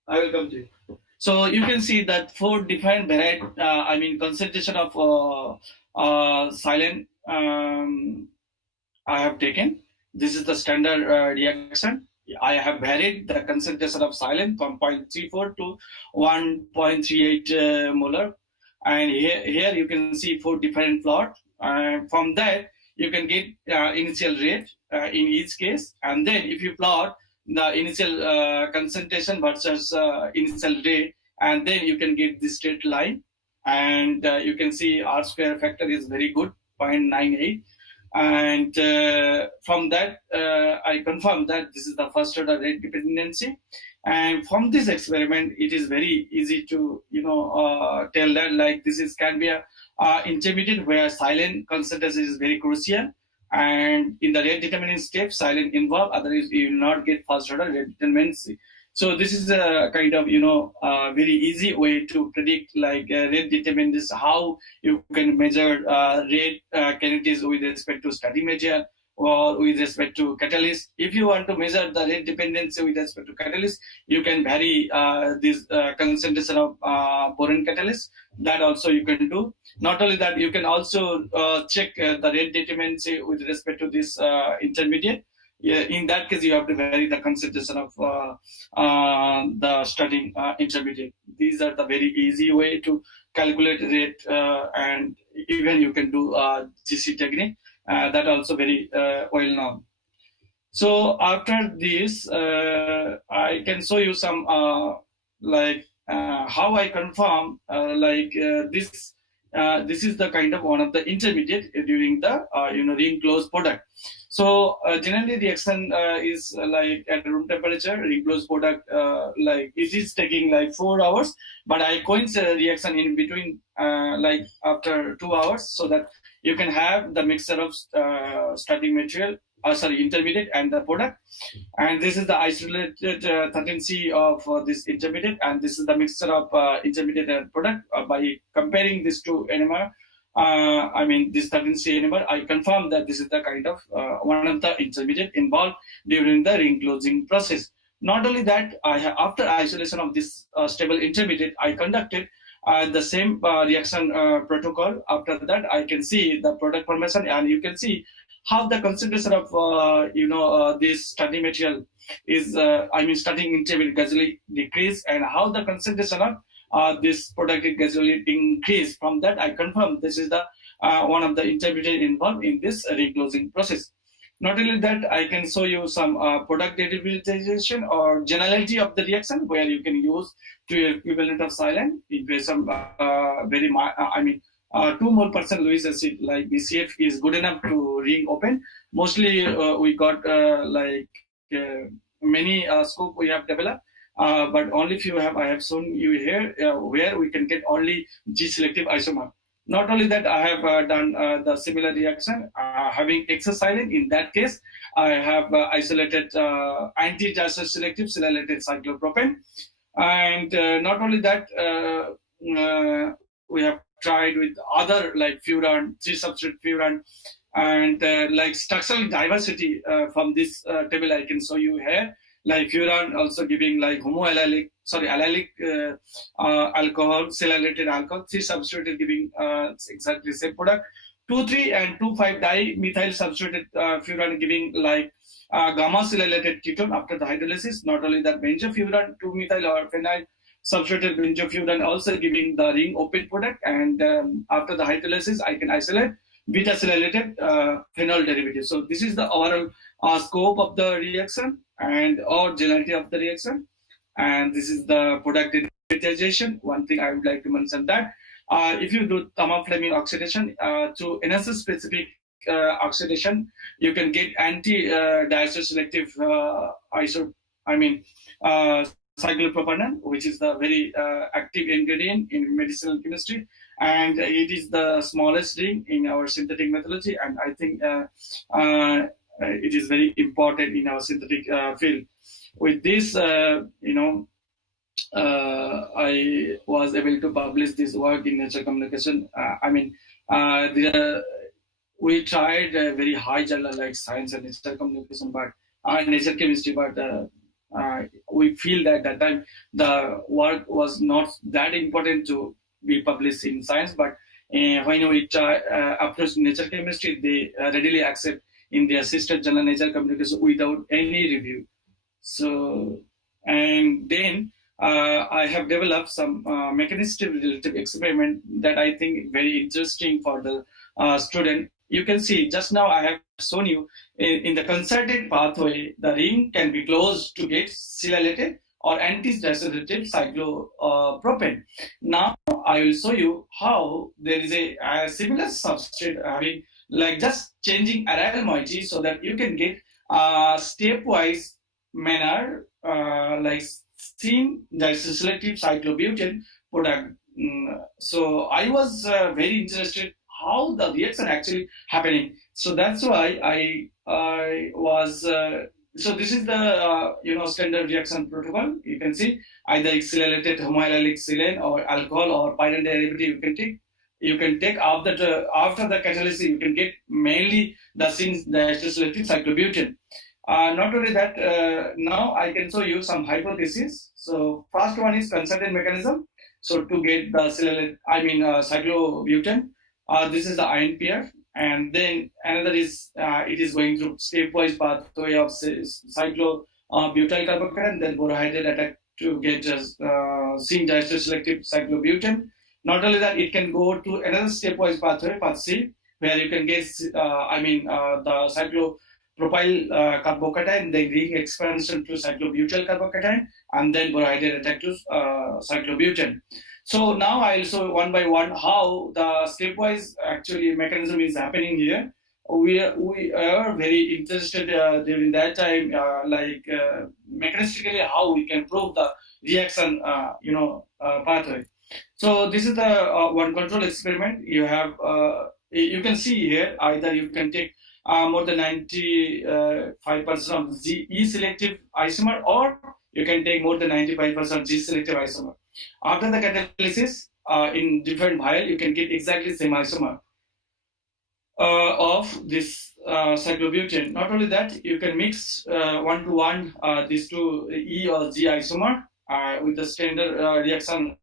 I will come to you. So you can see that four different variety, concentration of silent I have taken. This is the standard reaction. I have varied the concentration of silent from 0.34 to 1.38 molar. And here you can see four different plot. From that, you can get initial rate in each case. And then if you plot the initial concentration versus initial rate, and then you can get this straight line. And you can see R square factor is very good, 0.98. And from that, I confirm that this is the first order rate dependency. And from this experiment, it is very easy to tell that like this can be a intermediate where silent concentration is very crucial. And in the rate determining step, silent involved, otherwise you will not get first order rate determinacy. So this is a kind of very easy way to predict like rate determinants, how you can measure rate kinetics with respect to study material or with respect to catalyst. If you want to measure the rate dependency with respect to catalyst, you can vary this concentration of boron catalyst. That also you can do. Not only that, you can also check the rate determinacy with respect to this intermediate. In that case, you have to vary the concentration of the starting intermediate. These are the very easy way to calculate rate, and even you can do GC technique. That also very well known. So after this, I can show you some how I confirm this. This is the kind of one of the intermediate during the ring closed product. So generally reaction is like at room temperature. Ring closed product it is taking like 4 hours, but I coincide reaction in between like after 2 hours, so that you can have the mixture of starting material, intermediate and the product. And this is the isolated 13C of this intermediate, and this is the mixture of intermediate and product. By comparing this to NMR, this 13C NMR, I confirm that this is the kind of one of the intermediate involved during the ring closing process. Not only that, after isolation of this stable intermediate, I conducted the same reaction protocol. After that, I can see the product formation, and you can see how the concentration of this starting material is starting intermediate gradually decrease, and how the concentration of this product is gradually increase. From that, I confirm this is the one of the intermediate involved in this reclosing process. Not only that, I can show you some product derivatization or generality of the reaction, where you can use to equivalent of silane in case of 2 mole % Lewis acid like BCF is good enough to ring open. Mostly we got many scope we have developed, but only few I have shown you here where we can get only G selective isomer. Not only that, I have done the similar reaction having excess silane. In that case, I have isolated anti-Hazra selective silylated cyclopropane. And not only that, we have tried with other like furan, 3-substrate furan, and like structural diversity from this table I can show you here. like furan also giving like allylic alcohol, silylated alcohol. 3 substituted giving exactly same product. 2,3 and 2,5 dimethyl substituted furan giving like gamma silylated ketone after the hydrolysis. Not only that, benzofuran 2-methyl or phenyl substituted benzofuran also giving the ring open product, and after the hydrolysis I can isolate beta silylated phenol derivative. So this is the overall scope of the reaction and or gelatity of the reaction, and this is the product denatization. One thing I would like to mention that if you do thermoflaming oxidation to enhance specific oxidation, you can get anti-diester selective cyclopropanol, which is the very active ingredient in medicinal chemistry, and it is the smallest ring in our synthetic methodology, and I think it is very important in our synthetic field. With this, I was able to publish this work in Nature Communication. We tried a very high journal like Science and Nature Communication, but Nature Chemistry, but we feel that that time the work was not that important to be published in Science. But when we try approach Nature Chemistry, they readily accept in their sister journal Nature Communication without any review. So, and then I have developed some mechanistic relative experiment that I think very interesting for the student. You can see just now I have shown you in the concerted pathway, the ring can be closed to get silylated or anti-diacetylated cyclopropane. Now I will show you how there is a similar substrate having like just changing aryl moiety so that you can get stepwise manner like syn diacetylated cyclobutane product. So I was very interested how the reaction actually happening. So that's why I was. So this is the standard reaction protocol. You can see either silylated homoallylic silane or alcohol or pyrene derivative you can take after the catalysis. You can get mainly the syn diacetylated cyclobutane. Not only that, now I can show you some hypotheses. So first one is concerted mechanism. So to get the cyclobutane, this is the ion pair, and then another is it is going through stepwise pathway of cyclobutyl carbocation, then borohydride attack to get syn diacetylated cyclobutane. Not only that, it can go to another stepwise pathway, path C, where you can get the cyclopropyl carbocation, then ring expansion to cyclobutyl carbocation, and then borohydride attack to cyclobutane. So now I'll show one by one how the stepwise actually mechanism is happening here. We are very interested during that time, mechanistically how we can prove the reaction, pathway. So this is the one control experiment. You have, you can see here either you can take more than 95% of E selective isomer, or you can take more than 95% G selective isomer. After the catalysis, in different vial, you can get exactly same isomer of this cyclobutane. Not only that, you can mix 1-to-1 these two E or G isomer with the standard reaction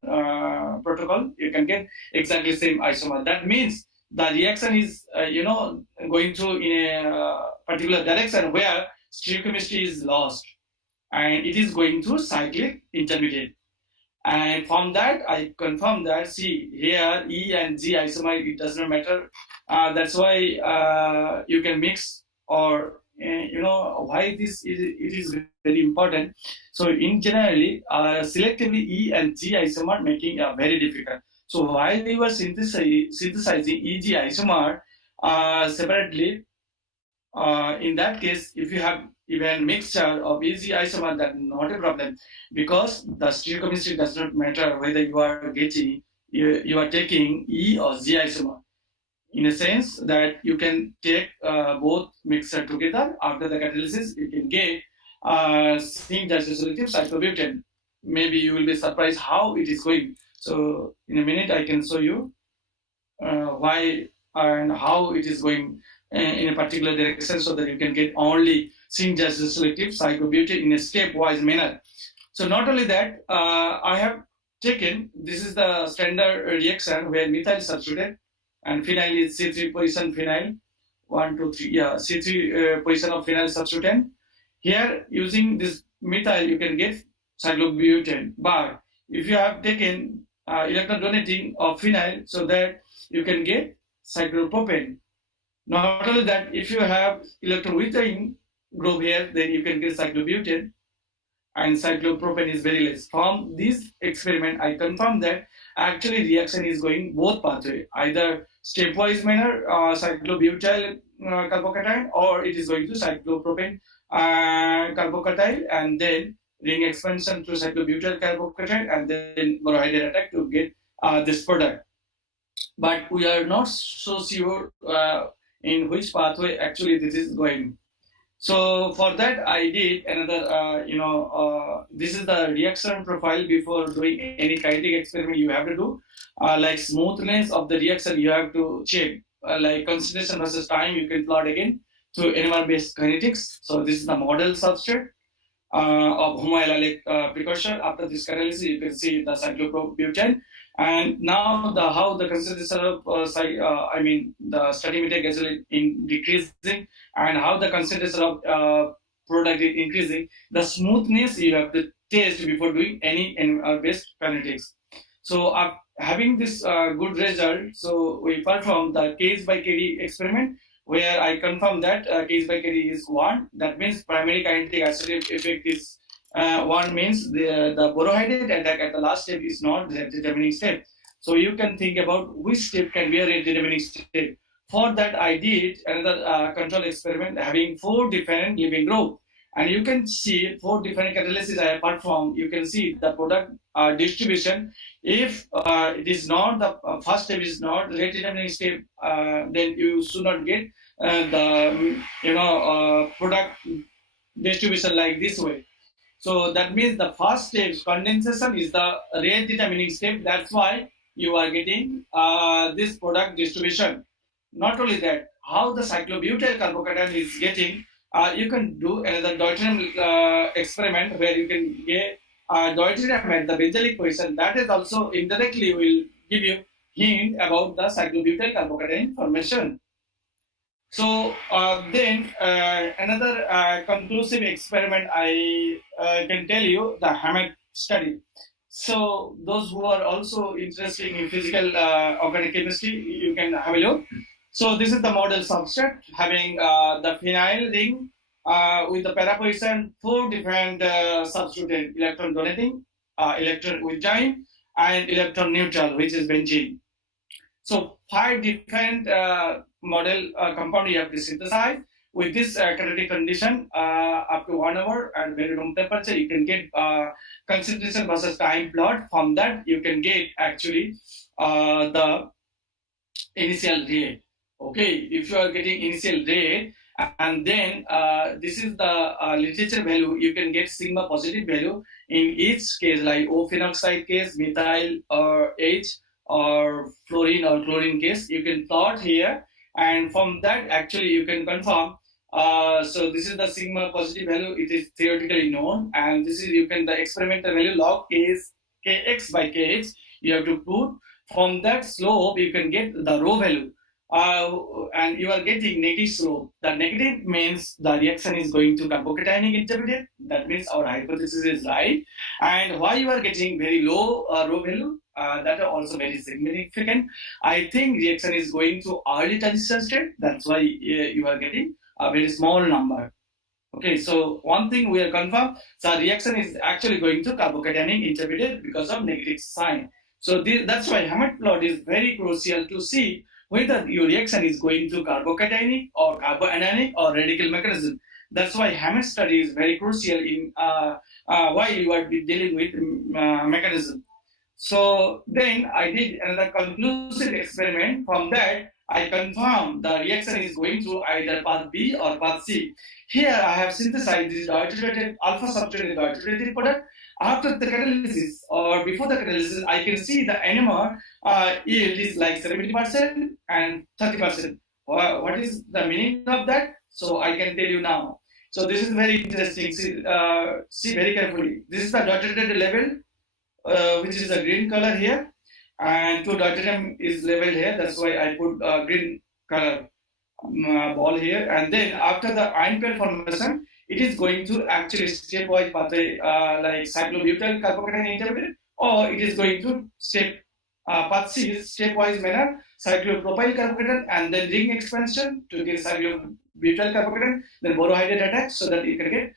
protocol. You can get exactly same isomer. That means the reaction is going through in a particular direction where stereochemistry is lost, and it is going through cyclic intermediate. And from that, I confirm that, see here, E and G isomer, it does not matter. That's why you can mix, or why it is very important. So in generally, selectively E and G isomer making very difficult. So while we were synthesizing EG isomer separately, in that case, if you have even mixture of EG isomer, that's not a problem, because the stereochemistry does not matter whether you are getting you are taking E or G isomer. In a sense that you can take both mixture together. After the catalysis, you can get syn diacetylated cyclobutane. Maybe you will be surprised how it is going. So in a minute, I can show you why and how it is going in a particular direction so that you can get only syngas selective cyclobutane in a stepwise manner. So not only that, I have taken, this is the standard reaction where methyl is substituted and phenyl is C3 position phenyl, 1, 2, 3, yeah, C3 position of phenyl substituent. Here using this methyl you can get cyclobutane, but if you have taken electron donating of phenyl, so that you can get cyclopropane. Not only that, if you have electron withdrawing group here, then you can get cyclobutane, and cyclopropane is very less. From this experiment, I confirm that actually reaction is going both pathway, either stepwise manner, cyclobutyl carbocation, or it is going to cyclopropane carbocation, and then ring expansion to cyclobutyl carbocation, and then borohydride attack to get this product. But we are not so sure in which pathway actually this is going. So for that, I did another, this is the reaction profile before doing any kinetic experiment you have to do. Like smoothness of the reaction, you have to check. Like concentration versus time, you can plot again through NMR-based kinetics. So this is the model substrate of homoallelic precursor. After this catalysis, you can see the cyclopropane. And now how the concentration of the stoichiometric gasoline in decreasing, and how the concentration of product is increasing. The smoothness you have to test before doing any based kinetics. So having this good result, so we perform the case by KD experiment, where I confirm that case by KD is 1. That means primary kinetic oxidative effect is 1, means the borohydride attack at the last step is not the determining step. So you can think about which step can be a rate determining step. For that, I did another control experiment having 4 different living groups. And you can see 4 different catalyses I have performed. You can see the product distribution. If it is not the first step is not rate determining step, then you should not get the product distribution like this way. So that means the first step, condensation, is the rate determining step. That's why you are getting this product distribution. Not only that, how the cyclobutyl carbocation is getting, you can do another deuterium experiment where you can get deuterium at the benzylic position. That is also indirectly will give you hint about the cyclobutyl carbocation formation. So then another conclusive experiment I can tell you, the Hammett study. So those who are also interested in physical organic chemistry, you can have a look. So this is the model substrate having the phenyl ring with the para position, 4 different substituent: electron donating, electron withdrawing, and electron neutral, which is benzene. So 5 different model compound you have to synthesize. With this catalytic condition, up to 1 hour and very room temperature, you can get concentration versus time plot. From that, you can get actually the initial rate. Okay, if you are getting initial rate, and then this is the literature value, you can get sigma positive value in each case, like O phenoxide case, methyl or H, or fluorine or chlorine case. You can plot here, and from that actually you can confirm. So this is the sigma positive value. It is theoretically known, and this is the experimental value log kx by kh. You have to put. From that slope you can get the rho value. And you are getting negative slope. The negative means the reaction is going to carbocationic intermediate. That means our hypothesis is right. And why you are getting very low rho value, that are also very significant. I think reaction is going to early transition state. That's why you are getting a very small number. Okay, so one thing we are confirmed, the reaction is actually going to carbocationic intermediate because of negative sign. So that's why Hammett plot is very crucial to see whether your reaction is going to carbocationic or carboanionic or radical mechanism. That's why Hammett study is very crucial in why you are dealing with mechanism. So then I did another conclusive experiment. From that, I confirmed the reaction is going to either path B or path C. Here I have synthesized this deuterated alpha substrate deuterated product. After the catalysis or before the catalysis, I can see the NMR yield is like 70% and 30%. what is the meaning of that? So I can tell you now. So this is very interesting. See very carefully. This is the dotted level, which is the green color here, and 2 deuterium is labeled here. That's why I put green color ball here. And then after the ion pair formation, it is going to actually stepwise pathway like cyclobutyl carbocation intermediate, or it is going to path C is stepwise manner cyclopropyl carbocation and then ring expansion to get cyclobutyl carbocation, then borohydride attack so that you can get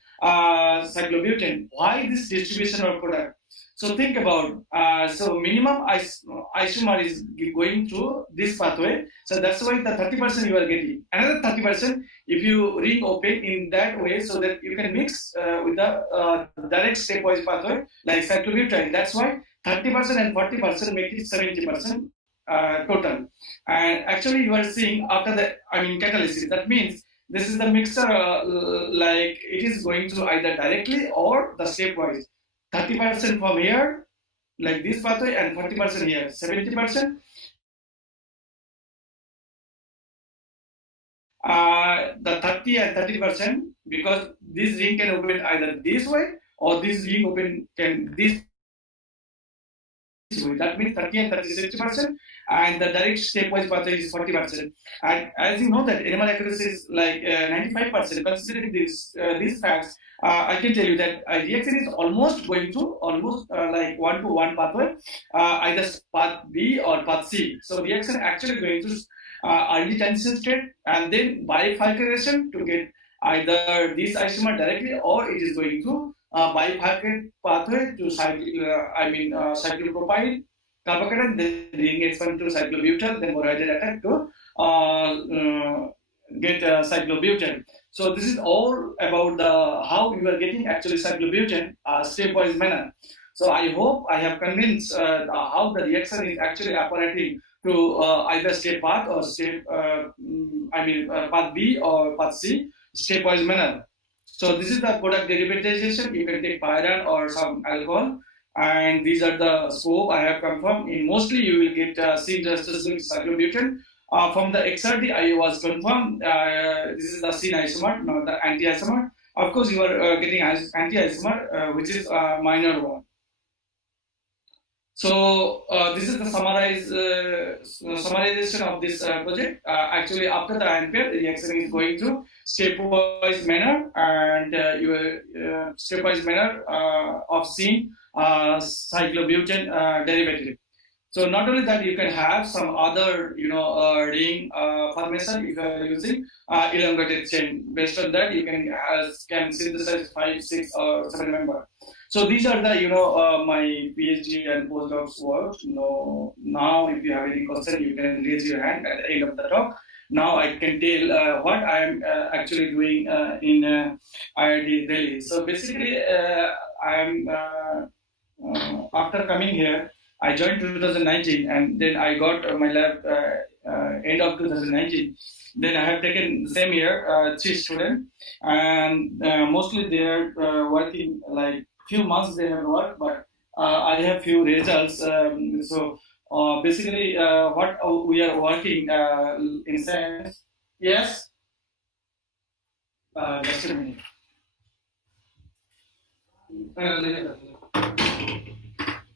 cyclobutane. Why this distribution of product? So think about, so minimum isomer is going through this pathway. So that's why the 30% you are getting. Another 30% if you ring open in that way so that you can mix with the direct stepwise pathway like cyclobutane. That's why 30% and 40% make it 70% total. And actually you are seeing after the, catalysis. That means this is the mixture like it is going to either directly or the stepwise. 30% from here, like this pathway, and 40% here, 70%. The 30 and 30%, because this ring can open either this way or this ring open can this way. That means 30 and 30 60%, and the direct stepwise pathway is 40%. And as you know that NMR accuracy is like 95%. Considering these facts, I can tell you that reaction is almost going to like 1-to-1 pathway, either path B or path C. So reaction actually going to early transition state and then bifurcation to get either this isomer directly, or it is going to bifurcate pathway to cyclopropyl carbocation, then ring expand to cyclobutyl, then borohydride attack to get cyclobutane. So this is all about how you are getting actually cyclobutane stepwise manner. So I hope I have convinced how the reaction is actually operating to either step path or path B or path C stepwise manner. So this is the product derivatization. You can take pyran or some alcohol, and these are the scope I have confirmed. In mostly you will get C-industrial cyclobutane. From the XRD, I was confirmed this is the syn isomer, not the anti-isomer. Of course, you are getting anti-isomer, which is a minor one. So this is the summarization of this project. Actually, after the ion pair, the reaction is going through stepwise manner, and stepwise manner of syn cyclobutane derivative. So not only that, you can have some other, ring formation if you are using elongated chain. Based on that, you can synthesize 5, 6, or 7 member. So these are the, my PhD and postdocs work. Now, if you have any question, you can raise your hand at the end of the talk. Now I can tell what I am actually doing in IIT Delhi. So basically, after coming here, I joined 2019, and then I got my lab end of 2019. Then I have taken the same year 3 students, and mostly they are working like few months they have worked, but I have few results. So basically, what we are working in sense. Yes. Just a minute.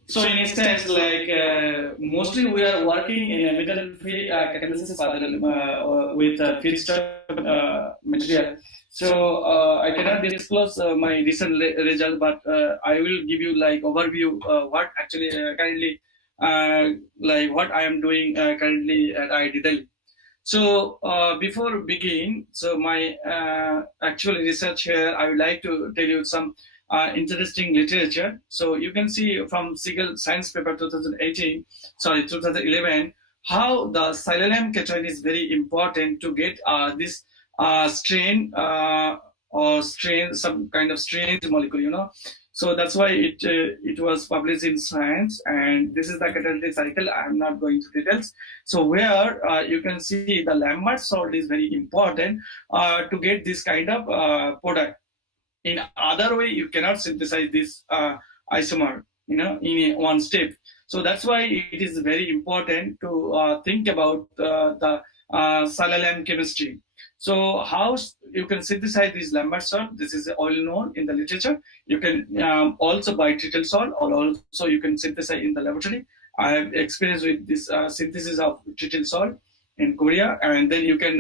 So in a sense, like mostly we are working in a metal-free catalysis with feedstock material. So I cannot disclose my recent result, but I will give you like overview what actually currently like what I am doing currently at IIT Delhi. So before begin, so my actual research here, I would like to tell you some interesting literature. So you can see from Siegel Science paper 2011, how the silylium cation is very important to get this strain or some kind of strange molecule, So that's why it was published in Science, and this is the catalytic cycle. I'm not going to details. So where you can see the Lambert salt is very important to get this kind of product. In other way, you cannot synthesize this isomer, in one step. So that's why it is very important to think about the silalam chemistry. So how you can synthesize this Lambert salt? This is all known in the literature. You can also buy trittle salt, or also you can synthesize in the laboratory. I have experience with this synthesis of trittle salt in Korea, and then you can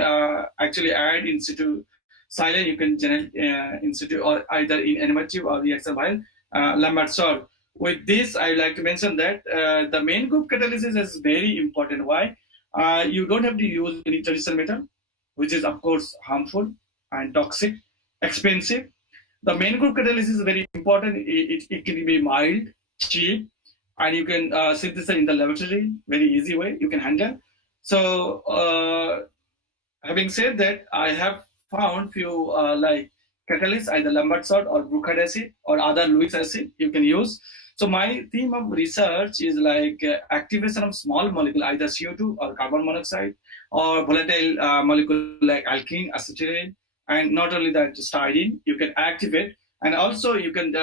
actually add in situ silane. You can generate in situ or either in enemative or reaction vial Lambert salt. With this, I would like to mention that the main group catalysis is very important. Why? You don't have to use any traditional metal, which is of course harmful and toxic, expensive. The main group catalysis is very important. It can be mild, cheap, and you can synthesize in the laboratory, very easy way you can handle. So having said that, I have found few like catalysts, either Lambert salt or Bruchard acid or other Lewis acid you can use. So my theme of research is like activation of small molecule, either CO2 or carbon monoxide, or volatile molecule like alkene, acetylene, and not only that, styrene, you can activate. And also you can,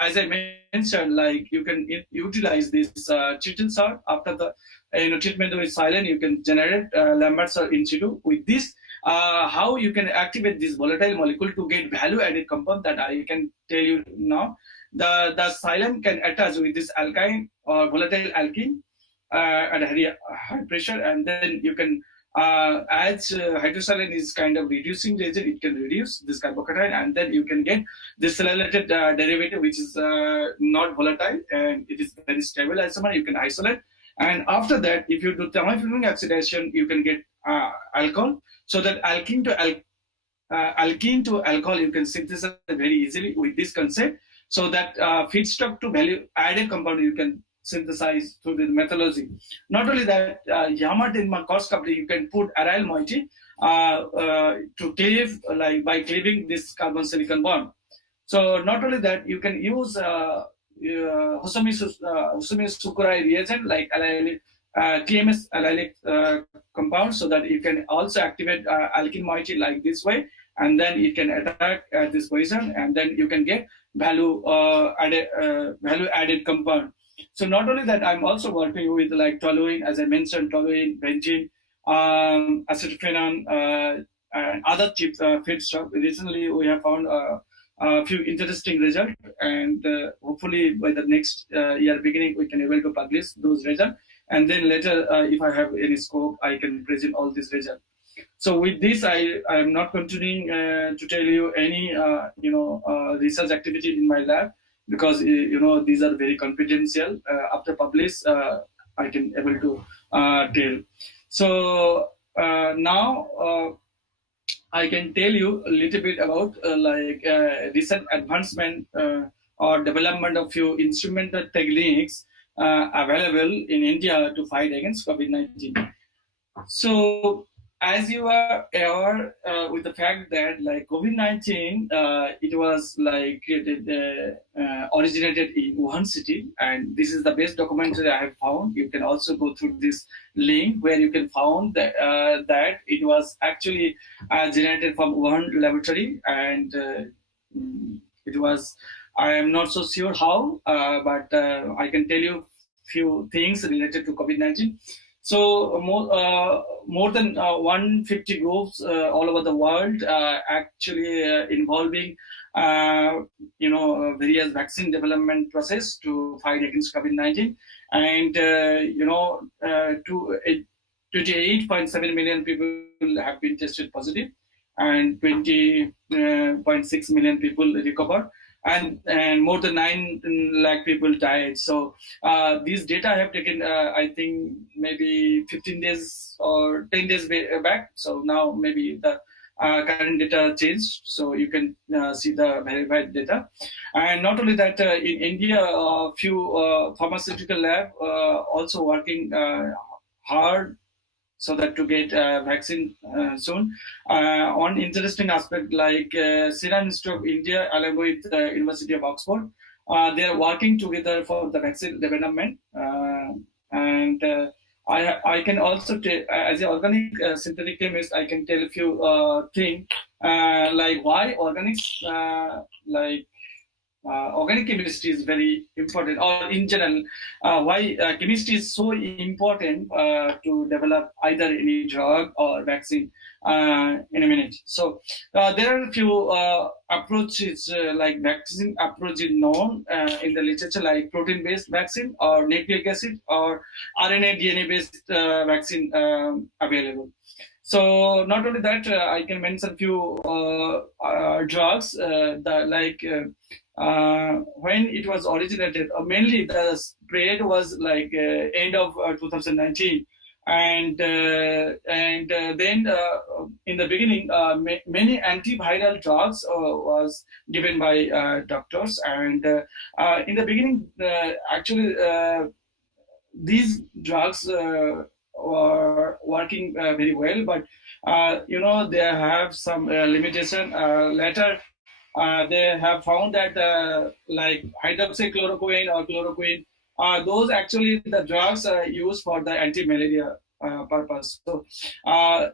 as I mentioned, like you can utilize this trittle salt after the treatment with silane. You can generate Lambert salt in situ. With this, how you can activate this volatile molecule to get value-added compound that I can tell you now. The silane can attach with this alkyne or volatile alkene at a very high pressure, and then you can as hydrosilane is kind of reducing agent, it can reduce this carbocation, and then you can get this cellulated derivative, which is not volatile and it is very stable isomer. You can isolate, and after that, if you do thermofiltering oxidation, you can get alcohol. So that alkene to alcohol you can synthesize very easily with this concept. So that feedstock to value added compound you can synthesize through the methodology. Not only that, Yamat in my cost coupling, you can put aryl moiety to cleave, like by cleaving this carbon silicon bond. So not only that, you can use Hosumi Sukurai reagent like allylic, TMS allylic compound, so that you can also activate alkene moiety like this way, and then it can attack at this position, and then you can get value added compound. So not only that, I'm also working with like toluene, as I mentioned, toluene, benzene, acetophenone, and other cheap feedstock. Recently, we have found a few interesting results, and hopefully by the next year beginning, we can able to publish those results. And then later, if I have any scope, I can present all these results. So with this, I am not continuing to tell you any research activity in my lab, because these are very confidential. After publish, I can able to tell. So now I can tell you a little bit about recent advancement or development of few instrumental techniques available in India to fight against COVID-19. So as you are aware with the fact that like COVID-19, it was like originated in Wuhan city, and this is the best documentary I have found. You can also go through this link where you can find that that it was actually generated from Wuhan laboratory, and it was. I am not so sure how, but I can tell you few things related to COVID-19. So more than 150 groups all over the world actually involving various vaccine development process to fight against COVID-19, and 28.7 million people have been tested positive, and 20.6 million people recovered, and more than 9 lakh people died. So these data I have taken, I think maybe 15 days or 10 days back. So now maybe the current data changed, so you can see the verified data. And not only that, in India, a few pharmaceutical lab also working hard so that to get vaccine soon. One interesting aspect, like Serum Institute of India along with the University of Oxford, they are working together for the vaccine development. And I can also as an organic synthetic chemist, I can tell a few things like why organics organic chemistry is very important, or in general, why chemistry is so important to develop either any drug or vaccine in a minute. So there are a few approaches like vaccine approach is known in the literature, like protein-based vaccine or nucleic acid or RNA DNA-based vaccine available. So not only that, I can mention few drugs when it was originated. Mainly the spread was like end of 2019, and then in the beginning, many antiviral drugs was given by doctors, and in the beginning, actually. These drugs were working very well, but they have some limitation. Later, they have found that like hydroxychloroquine or chloroquine, those actually the drugs are used for the anti-malaria purpose. So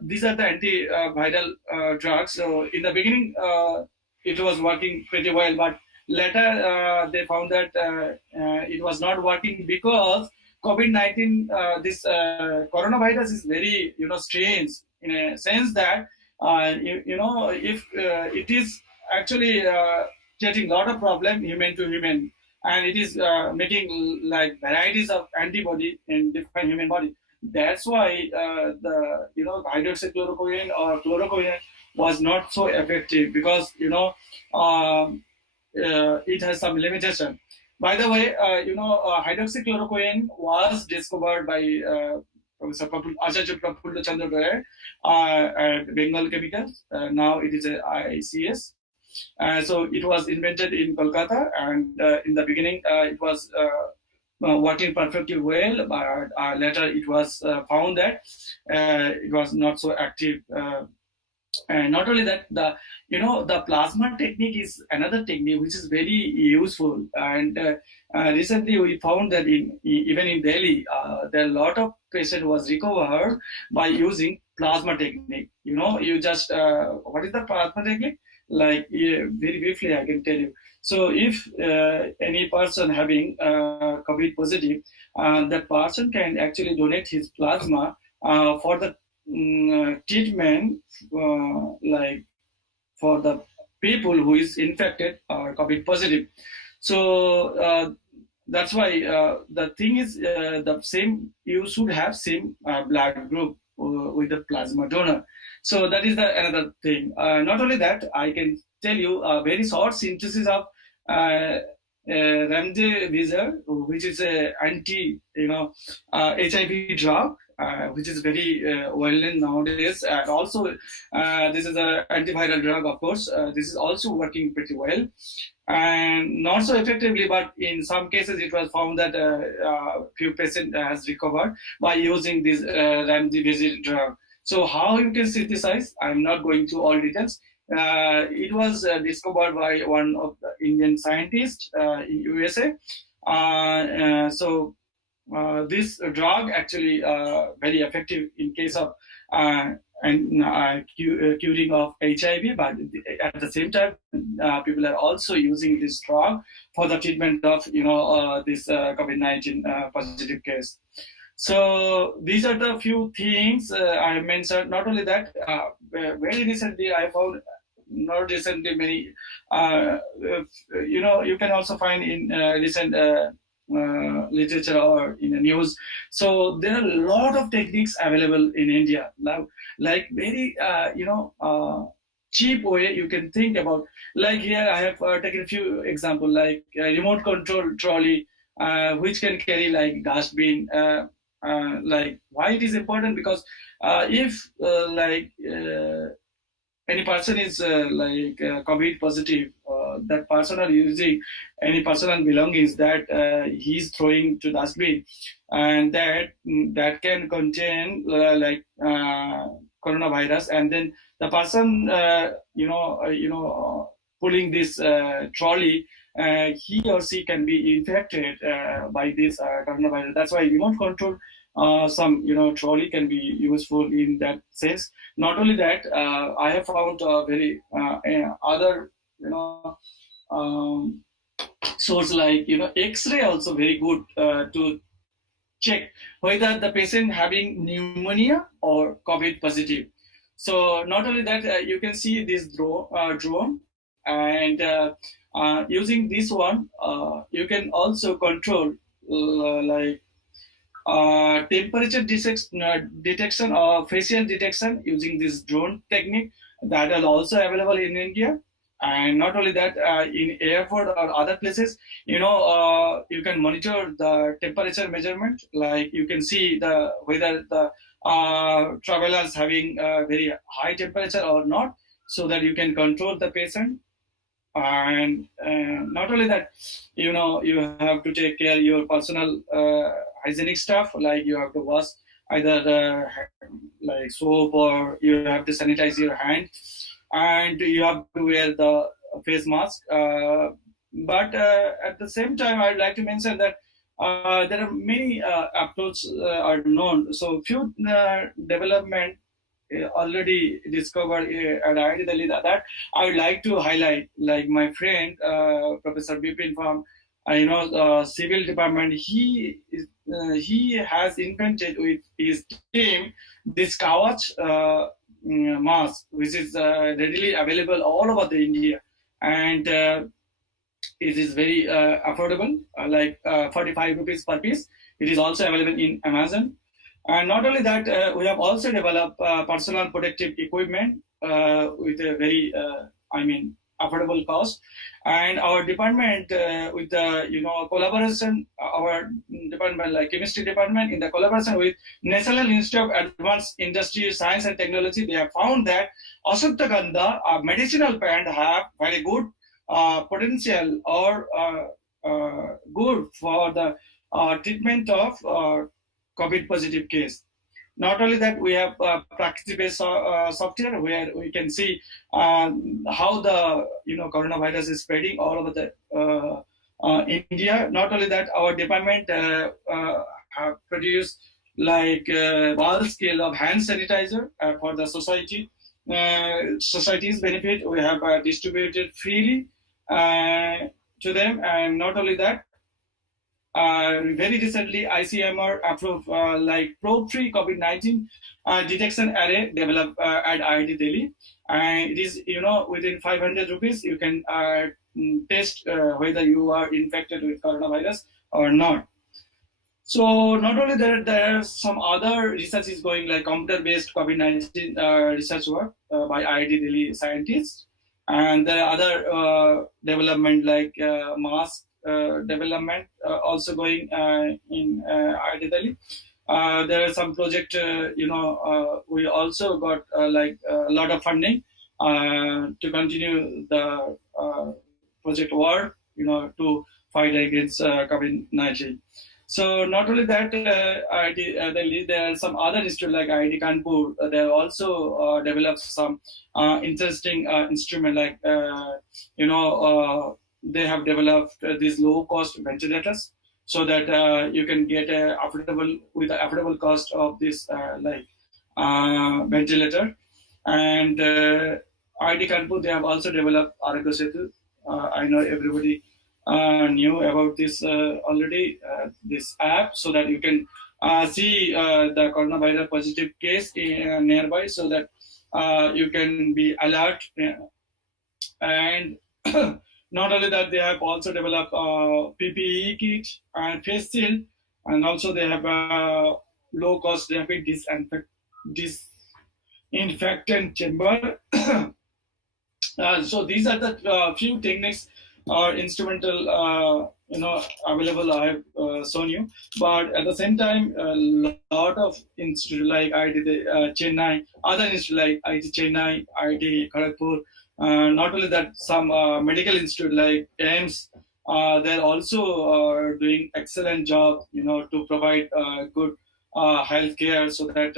these are the antiviral drugs. So in the beginning, it was working pretty well, but later they found that it was not working because COVID-19, this coronavirus is very, strange in a sense that, if it is actually creating a lot of problem human to human, and it is making like varieties of antibody in different human body. That's why the hydroxychloroquine or chloroquine was not so effective, because it has some limitation. By the way, hydroxychloroquine was discovered by Professor Acharya Prafulla Chandra Ray at Bengal Chemicals. Now it is a ICS. So it was invented in Kolkata, and in the beginning it was working perfectly well, but later it was found that it was not so active. And not only that, the plasma technique is another technique which is very useful. And recently we found that even in Delhi, there are a lot of patient was recovered by using plasma technique. You just what is the plasma technique? Like very briefly, I can tell you. So if any person having COVID positive, that person can actually donate his plasma for the treatment, like for the people who is infected or COVID positive. So that's why the thing is the same. You should have same blood group with the plasma donor. So that is another thing. Not only that, I can tell you a very short synthesis of remdesivir, which is a anti HIV drug. Which is very well known nowadays, and also this is an antiviral drug, of course. This is also working pretty well, and not so effectively, but in some cases it was found that few patients has recovered by using this remdesivir drug. So how you can synthesize, I'm not going to all details. It was discovered by one of the Indian scientists in USA. This drug actually very effective in case of curing of HIV, but at the same time, people are also using this drug for the treatment of this COVID-19 positive case. So these are the few things I mentioned. Not only that, very recently I found. Not recently, many you can also find in recent literature or in the news. So there are a lot of techniques available in India, like very cheap way you can think about. Like here I have taken a few examples, like remote control trolley, which can carry like dustbin. Like why it is important, because if any person is COVID positive, that person are using any personal belongings that he's throwing to dustbin, and that can contain coronavirus, and then the person pulling this trolley, he or she can be infected by this coronavirus. That's why remote control some trolley can be useful in that sense. Not only that, I have found very other source like X-ray also very good to check whether the patient having pneumonia or COVID positive. So not only that, you can see this drone, and using this one, you can also control like temperature detection or facial detection using this drone technique that are also available in India. And not only that, in airport or other places, you can monitor the temperature measurement. Like you can see the whether the travelers having very high temperature or not, so that you can control the patient. And not only that, you have to take care your personal hygienic stuff, like you have to wash either the like soap, or you have to sanitize your hand, and you have to wear the face mask. But at the same time, I'd like to mention that there are many approaches are known. So few development already discovered at IIT Delhi that I would like to highlight, like my friend Professor Bipin from civil department. He has invented with his team this Kawach mask, which is readily available all over the India, and it is very affordable, like 45 rupees per piece. It is also available in Amazon. And not only that, we have also developed personal protective equipment with a very, affordable cost. And our department, with the collaboration, our department, like chemistry department, in the collaboration with National Institute of Advanced Industry, Science and Technology, they have found that Ashwagandha, a medicinal plant, have very good potential or good for the treatment of COVID positive case. Not only that, we have practice-based software where we can see how the coronavirus is spreading all over the India. Not only that, our department have produced like bulk scale of hand sanitizer for the society's benefit. We have distributed freely to them. And not only that, very recently, ICMR approved like probe-free COVID-19 detection array developed at IIT Delhi, and it is within 500 rupees you can test whether you are infected with coronavirus or not. So not only that, there are some other research is going, like computer-based COVID-19 research work by IIT Delhi scientists, and there are other development like mask development also going in IIT Delhi. There are some project, we also got like a lot of funding to continue the project work, to fight against COVID-19. So not only that, IIT Delhi, there are some other institutes like IIT Kanpur. They have also developed some interesting instrument, like they have developed these low-cost ventilators, so that you can get with the affordable cost of this ventilator. And IIT Kanpur, they have also developed Aragya Setu. I know everybody knew about this already, this app, so that you can see the coronavirus positive case nearby, so that you can be alert. And not only that, they have also developed PPE kit and face shield, and also they have low-cost rapid disinfectant chamber. So these are the few techniques or instrumental available I have shown you. But at the same time, a lot of institutes like IIT Chennai, other institutes like IIT Chennai, IIT Kharagpur, not only that, some medical institute like AIMS, they're also doing excellent job, to provide good health care, so that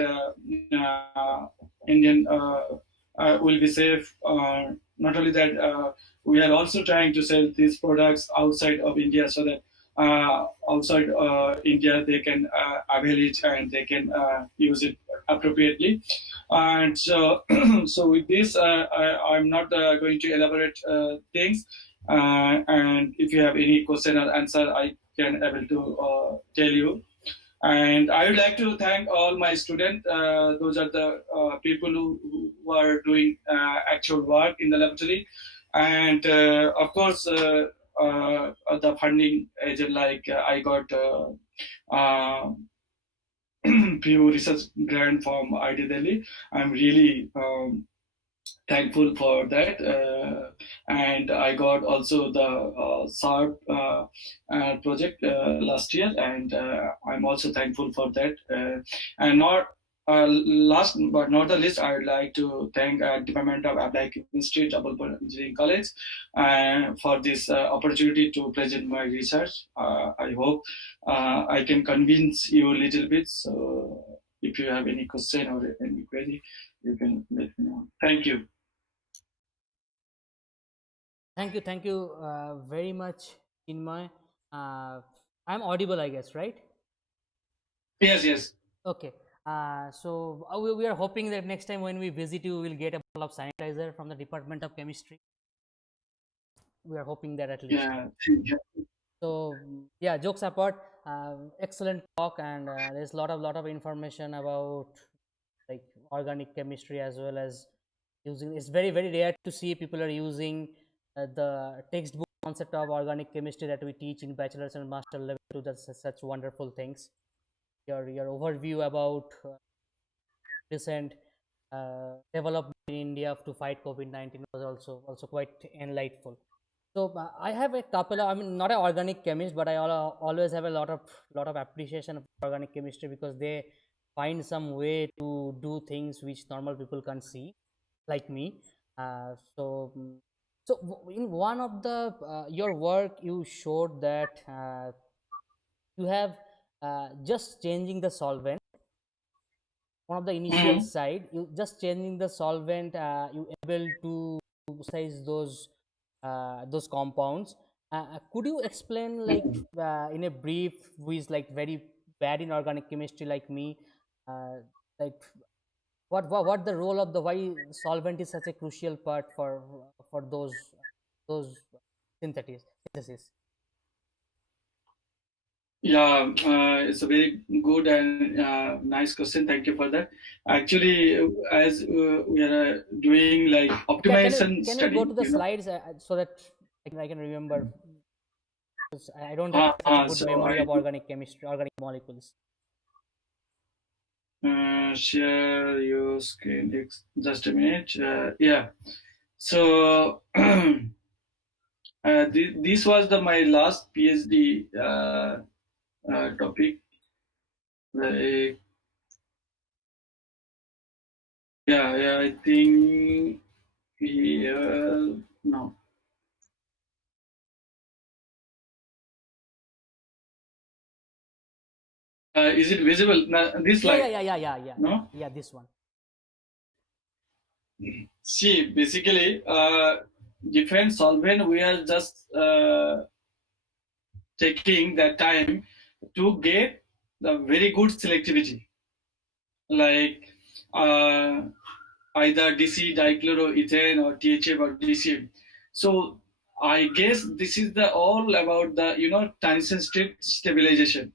Indian will be safe. Not only that, we are also trying to sell these products outside of India, so that outside India they can avail it and they can use it appropriately. And so, so with this, I'm not going to elaborate things. and if you have any question or answer, I can able to tell you. And I would like to thank all my students. Those are the people who are doing actual work in the laboratory. And of course, the funding agent, like I got few research grant from ID Delhi. I'm really thankful for that, and I got also the SARP project last year, and I'm also thankful for that. And not last but not the least, I would like to thank Department of Applied Chemistry, Jabalpur Engineering College, for this opportunity to present my research. I hope I can convince you a little bit. So if you have any question or any query, you can let me know. Thank you. Thank you very much, Chinmoy. I'm audible, I guess, right? Yes, yes. Okay. So we are hoping that next time when we visit you, we'll get a bottle of sanitizer from the Department of Chemistry. We are hoping that at least. Yeah. So yeah, jokes apart, excellent talk, and there's a lot of information about like organic chemistry as well as using. It's very rare to see people are using the textbook concept of organic chemistry that we teach in bachelor's and master level to such wonderful things. Your overview about recent development in India to fight COVID-19 was also quite enlightful. So I have a couple of, I mean, not an organic chemist, but I always have a lot of appreciation of organic chemistry because they find some way to do things which normal people can't see, like me. So in one of the your work, you showed that you have just changing the solvent. One of the initial side, you just changing the solvent, you able to size those compounds. Could you explain, like in a brief, who is like very bad in organic chemistry like me, like what the role of the why solvent is such a crucial part for those synthesis? Yeah, it's a very good and nice question. Thank you for that. Actually, as we are doing like optimization Can study, you go to the you know. slides so that I can remember? Because I don't have such a good So memory I of organic chemistry, organic molecules. share your screen. Just a minute. Yeah. So this was my last PhD topic. Like, yeah, I think here no. Is it visible? This slide? Yeah. No? Yeah, this one. See, basically, different solvent, we are just taking that time to get the very good selectivity, like either DC dichloroethane or THF or DCM. So I guess this is the all about the transition state stabilization.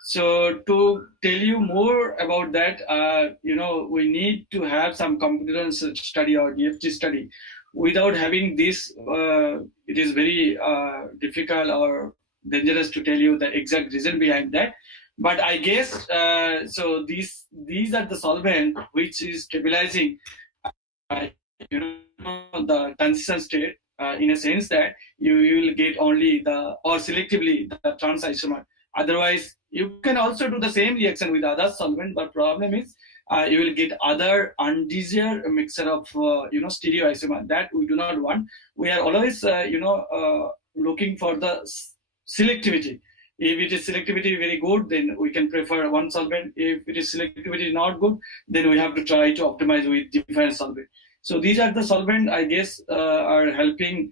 So to tell you more about that, we need to have some computer study or DFT study. Without having this, it is very difficult or dangerous to tell you the exact reason behind that. But I guess so. These are the solvent which is stabilizing, the transition state in a sense that you will get only or selectively the trans isomer. Otherwise, you can also do the same reaction with other solvent, but problem is you will get other undesired mixture of stereoisomer that we do not want. We are always looking for the selectivity. If it is selectivity very good, then we can prefer one solvent. If it is selectivity not good, then we have to try to optimize with different solvent. So these are the solvent, I guess, are helping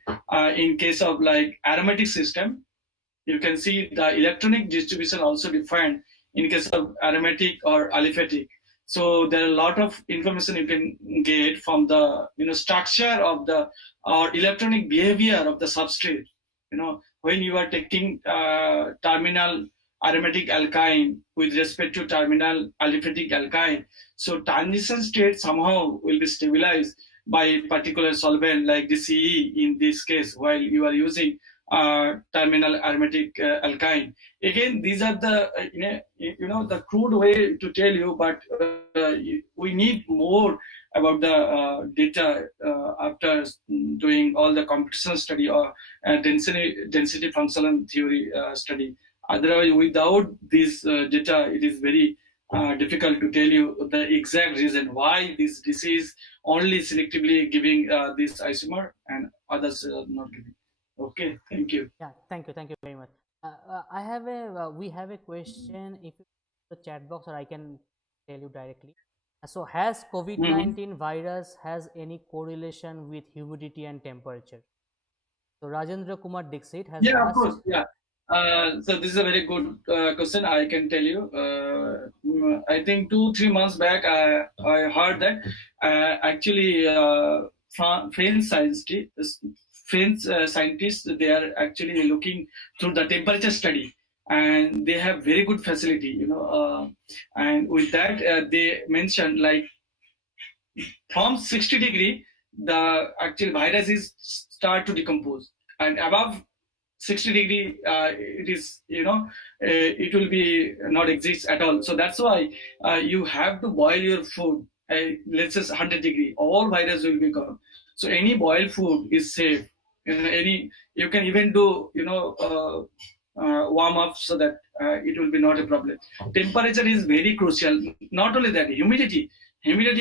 in case of like aromatic system. You can see the electronic distribution also defined in case of aromatic or aliphatic. So there are a lot of information you can get from the structure of the or electronic behavior of the substrate. When you are taking terminal aromatic alkyne with respect to terminal aliphatic alkyne, so transition state somehow will be stabilized by particular solvent like the CE in this case, while you are using terminal aromatic alkyne. Again, these are the the crude way to tell you, but we need more about the data after doing all the computational study or density functional theory study. Otherwise, without this data, it is very difficult to tell you the exact reason why this disease only selectively giving this isomer and others not giving. Okay, thank you. Yeah, thank you very much. We have a question. If you the chat box, or I can tell you directly. So, has COVID-19 virus has any correlation with humidity and temperature? So, Rajendra Kumar Dixit has Yeah, of asked. course. Yeah. So this is a very good question. I can tell you. I think 2-3 months back, I heard that actually French scientists, they are actually looking through the temperature study, and they have very good facility. And with that, they mentioned like from 60 degree, the actual virus is start to decompose, and above 60 degree, it is it will be not exist at all. So that's why you have to boil your food. Let's say 100 degree, all virus will be gone. So any boiled food is safe. Any you can even do warm up so that it will be not a problem. Temperature is very crucial. Not only that, humidity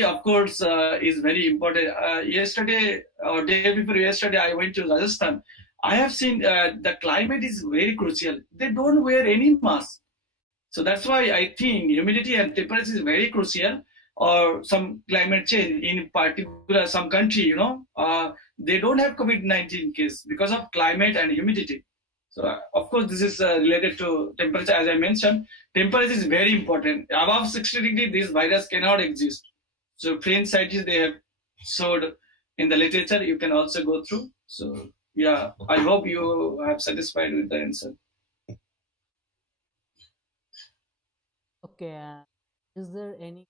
of course is very important. Yesterday or day before yesterday, I went to Rajasthan. I have seen the climate is very crucial. They don't wear any mask. So that's why I think humidity and temperature is very crucial. Or some climate change in particular, some country, they don't have COVID-19 case because of climate and humidity. So of course, this is related to temperature. As I mentioned, temperature is very important. Above 60 degree, this virus cannot exist. So French scientists, they have showed in the literature. You can also go through. So yeah, I hope you have satisfied with the answer. Okay, is there any?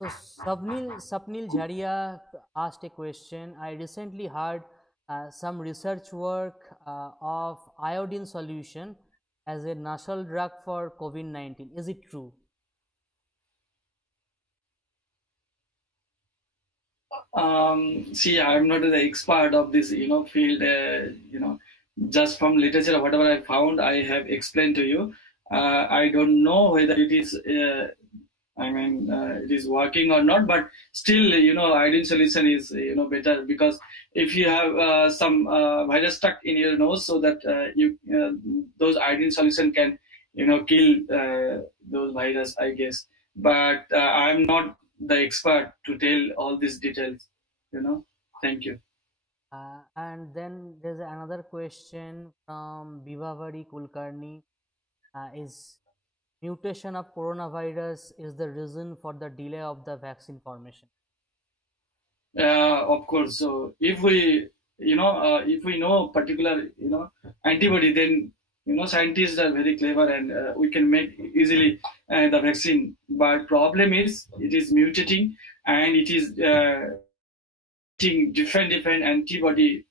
So Sapnil Jharia asked a question. I recently heard some research work of iodine solution as a nasal drug for COVID-19. Is it true? See, I'm not the expert of this, field. Just from literature or whatever I found, I have explained to you. I don't know whether it is, it is working or not. But still, iodine solution is, better, because if you have some virus stuck in your nose, so that those iodine solution can, kill those virus, I guess. But I'm not the expert to tell all these details. Thank you. And then there's another question from Bibavari Kulkarni. Is mutation of coronavirus is the reason for the delay of the vaccine formation? Of course. So if we know particular antibody, then scientists are very clever, and we can make easily the vaccine. But problem is it is mutating, and it is different antibody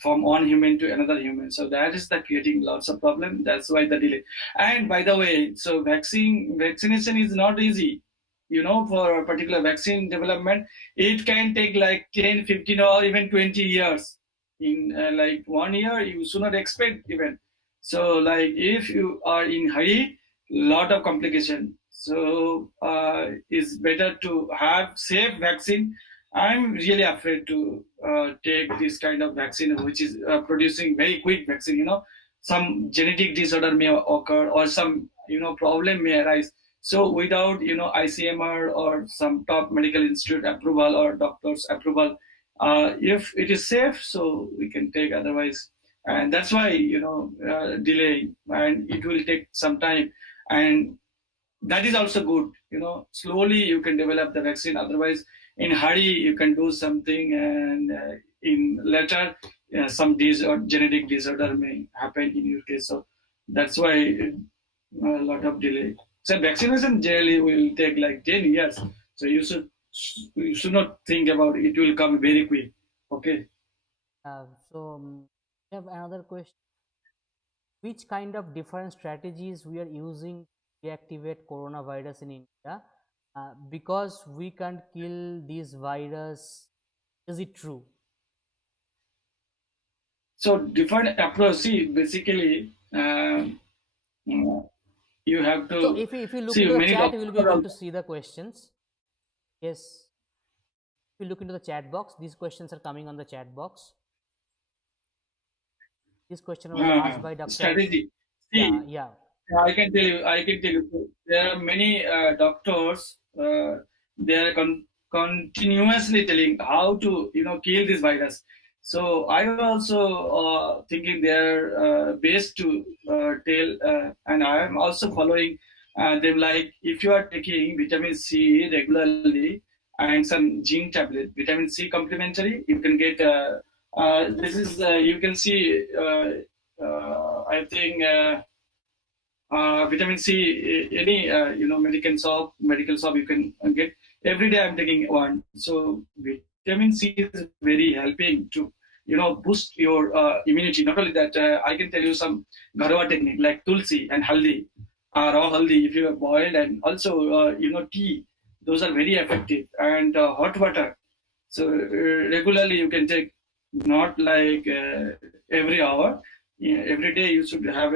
from one human to another human. So that is the creating lots of problem. That's why the delay. And by the way, so vaccination is not easy. For a particular vaccine development, it can take like 10, 15, or even 20 years. In like 1 year, you should not expect even. So like if you are in hurry, lot of complication. So it's better to have safe vaccine. I'm really afraid to take this kind of vaccine, which is producing very quick vaccine. Some genetic disorder may occur, or some problem may arise. So without ICMR or some top medical institute approval or doctor's approval, If it is safe, so we can take, otherwise. And that's why, delay, and it will take some time. And that is also good, slowly you can develop the vaccine. Otherwise, in hurry, you can do something, and in later, some genetic disorder may happen in your case. So that's why a lot of delay. So vaccination generally will take like 10 years. So you should not think about it will come very quick. Okay. So we have another question. Which kind of different strategies we are using to deactivate coronavirus in India? Because we can't kill this virus. Is it true? So different approach. See, basically, you have to So if you look see into the many chat, you will be doctors able to see the questions. Yes. If you look into the chat box, these questions are coming on the chat box. This question was asked by Dr. strategy. See, Yeah. I can tell you. There are many doctors. They are continuously telling how to, kill this virus. So I was also thinking they are best to tell, and I am also following them. Like, if you are taking vitamin C regularly and some zinc tablet, vitamin C complementary, you can get. This is you can see. I think. Vitamin C, any medical shop you can get. Every day I'm taking one. So vitamin C is very helping to boost your immunity. Not only that, I can tell you some Gharwa technique like tulsi and haldi, raw haldi if you have boiled, and also tea. Those are very effective, and hot water. So regularly you can take, not like every hour. Yeah, every day you should have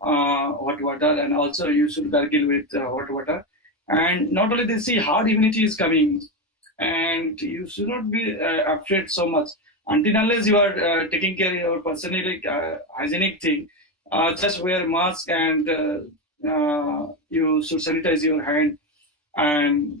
hot water, and also you should gargle with hot water. And not only this, see, hard immunity is coming, and you should not be afraid so much until unless you are taking care of your personal hygienic thing. Just wear mask, and you should sanitize your hand, and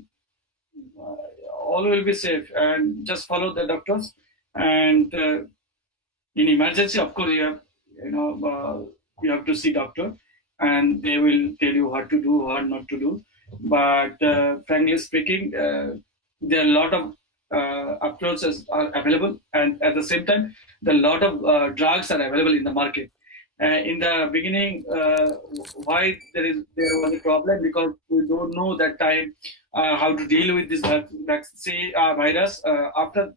all will be safe. And just follow the doctors. And in emergency, of course, you have to see doctor, and they will tell you what to do, what not to do. But frankly speaking, there are a lot of approaches are available, and at the same time, there are a lot of drugs are available in the market. In the beginning, why there was a problem, because we don't know that time how to deal with this vaccine virus. After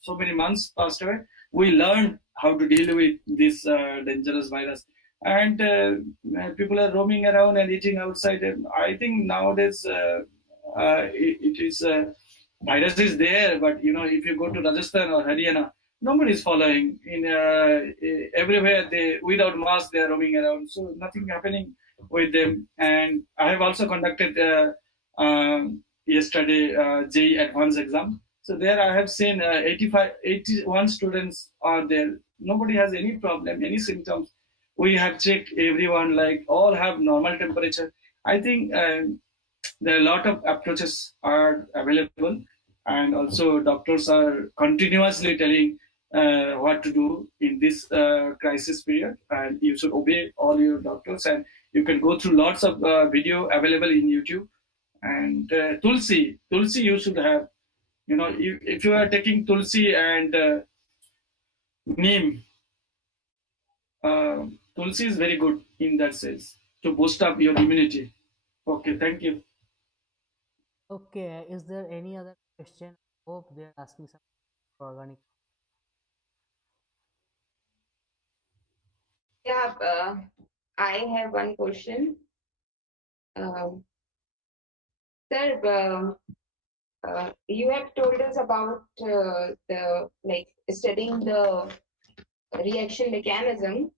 so many months passed away, we learned how to deal with this dangerous virus. And people are roaming around and eating outside. And I think nowadays it is virus is there, but if you go to Rajasthan or Haryana, nobody is following. In everywhere, they without mask they are roaming around, so nothing happening with them. And I have also conducted yesterday JEE advanced exam. So there I have seen 81 students are there. Nobody has any problem, any symptoms. We have checked everyone, like all have normal temperature. I think there are a lot of approaches are available, and also doctors are continuously telling what to do in this crisis period, and you should obey all your doctors. And you can go through lots of video available in YouTube. And tulsi you should have, if you are taking tulsi and neem, tulsi is very good in that sense to boost up your immunity. Okay, thank you. Okay. Is there any other question? Hope they're asking something for organic. Yeah, I have one question. Sir, you have told us about the studying the reaction mechanism.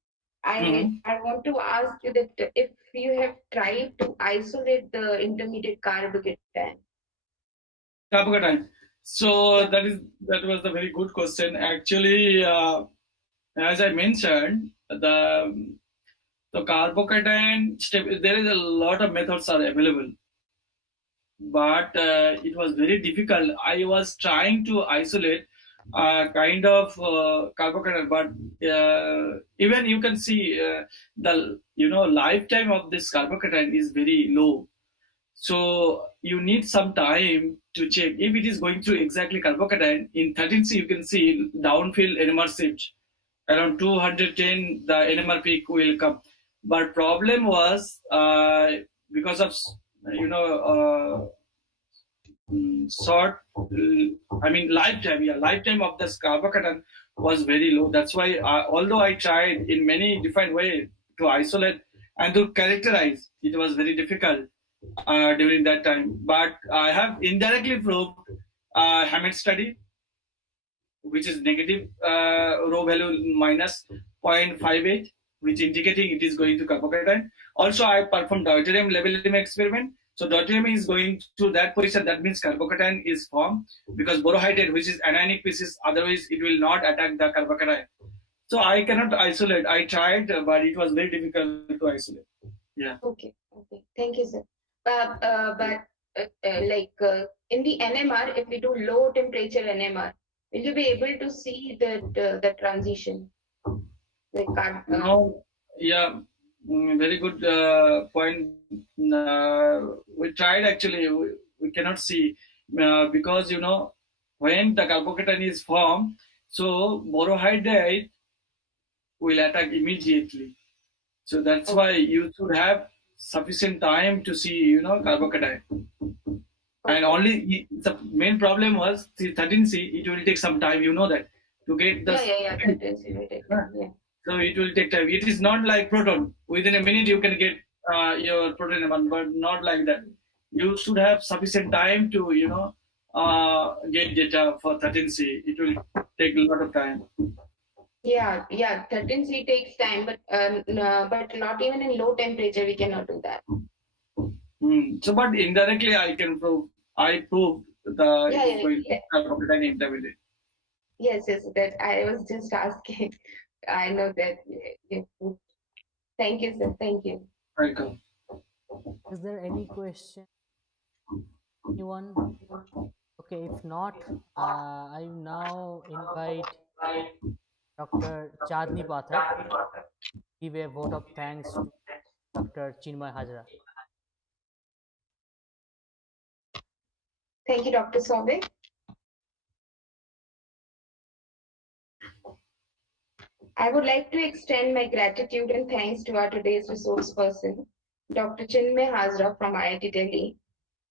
I want to ask you that if you have tried to isolate the intermediate carbocation. Carbocation. So that was a very good question. Actually, as I mentioned, the carbocation step, there is a lot of methods are available. but it was very difficult. I was trying to isolate kind of carbocation, but even you can see the lifetime of this carbocation is very low. So you need some time to check if it is going through exactly carbocation. In 13C, you can see downfield NMR shift around 210. The NMR peak will come, but problem was because of short, lifetime of this carbocation was very low. That's why although I tried in many different ways to isolate and to characterize, it was very difficult during that time. But I have indirectly proved Hammett study, which is negative rho value minus 0.58, which indicating it is going to carbocation. Also, I performed deuterium leveling experiment. So deuterium is going to that position. That means carbocation is formed because borohydride, which is anionic species, otherwise it will not attack the carbocation. So I cannot isolate. I tried, but it was very difficult to isolate. Yeah. Okay. Thank you, sir. In the NMR, if we do low temperature NMR, will you be able to see the transition? No, yeah, very good point. We tried actually, we cannot see because when the carbocation is formed, so borohydride will attack immediately. So that's why you should have sufficient time to see carbocation. And only the main problem was the 13C. It will take some time. You know that to get the 13C will take time. Yeah. So it will take time. It is not like proton. Within a minute you can get your proton amount, but not like that. You should have sufficient time to get data for 13C. It will take a lot of time. Yeah. 13C takes time, but not even in low temperature we cannot do that. So, but indirectly I can prove. I proved the carbocation intermediate. Yes. That I was just asking. I know that. Thank you, sir. Thank you. Welcome. Is there any question? Anyone? Okay, if not, I now invite Dr. Chandni Pathak to give a vote of thanks to Dr. Chinmoy Hazra. Thank you, Dr. Sobe. I would like to extend my gratitude and thanks to our today's resource person, Dr. Chinmoy Hazra from IIT Delhi.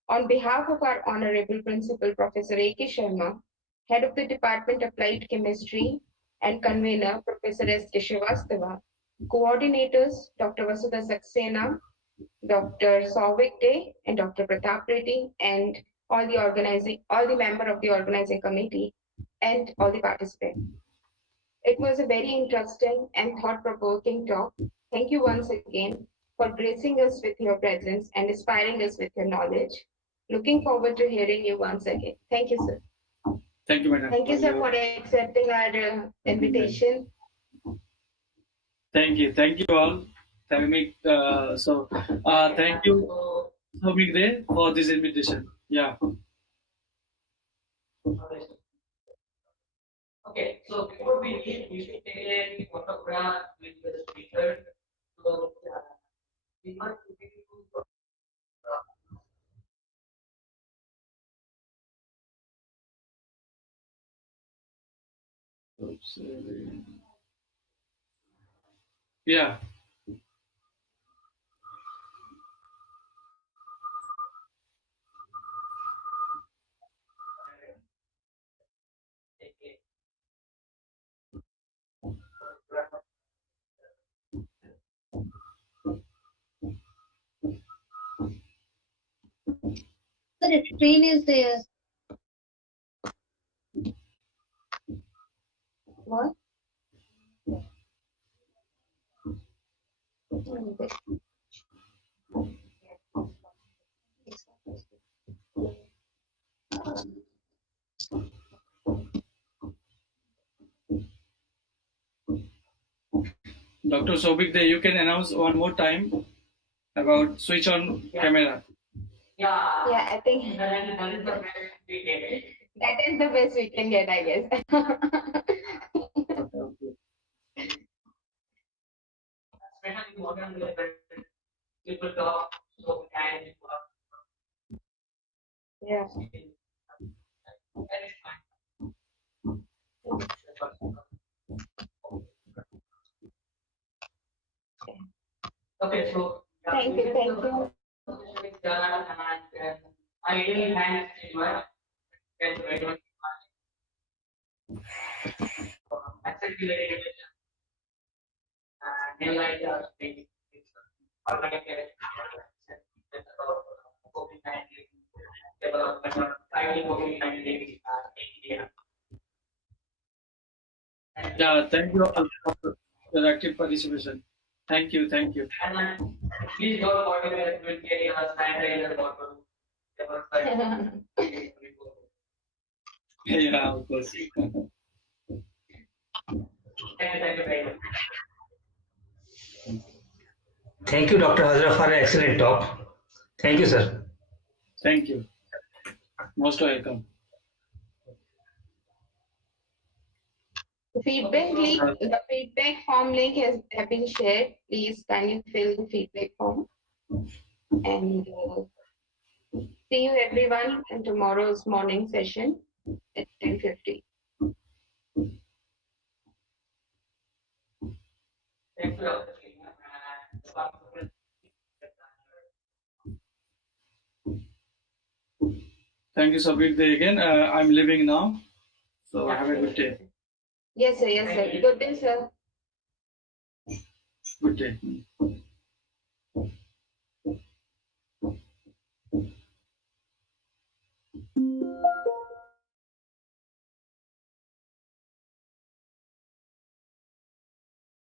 On behalf of our Honorable Principal, Professor A.K. Sharma, Head of the Department of Applied Chemistry, and Convener, Professor S.K. Srivastava, coordinators, Dr. Vasudha Saxena, Dr. Souvik Day, and Dr. Pratap Reddy, and all the member of the organizing committee, and all the participants. It was a very interesting and thought-provoking talk. Thank you once again for gracing us with your presence and inspiring us with your knowledge. Looking forward to hearing you once again. Thank you, sir. Thank you, madam. Thank you, sir, for accepting our invitation. Thank you all. Thank you, Soumik, for this invitation. Yeah. Okay, so before we leave, we should take a photograph with the speaker. So we want to give you Oops. Yeah. The screen is there. What? Dr. Souvik, you can announce one more time about switch on camera. Yeah. Yeah, I think That is the best we get. that is the best we can get, I guess. Okay. Especially modern level, people talk so kind. Yeah. That is fine. Okay, so Thank you, thank you. done, and I really thank Chinmoy. Thank you very much. Accept the invitation and enlighten us with organic COVID-19 development or fighting COVID-19 in India. Yeah, thank you all for your active participation. Thank you, thank you. And please don't forget to carry a sanitizer bottle. Yeah, of course. Thank you very much. Thank you, Dr. Hazra, for an excellent talk. Thank you, sir. Thank you. Most welcome. The feedback form link has have been shared. Please kindly fill the feedback form. And see you everyone in tomorrow's morning session at 10:50. Thank you, Dr. Thank you, Sabir Day again. I'm leaving now. So have a good day. Yes, sir. Yes, sir. Good day, sir. Good day.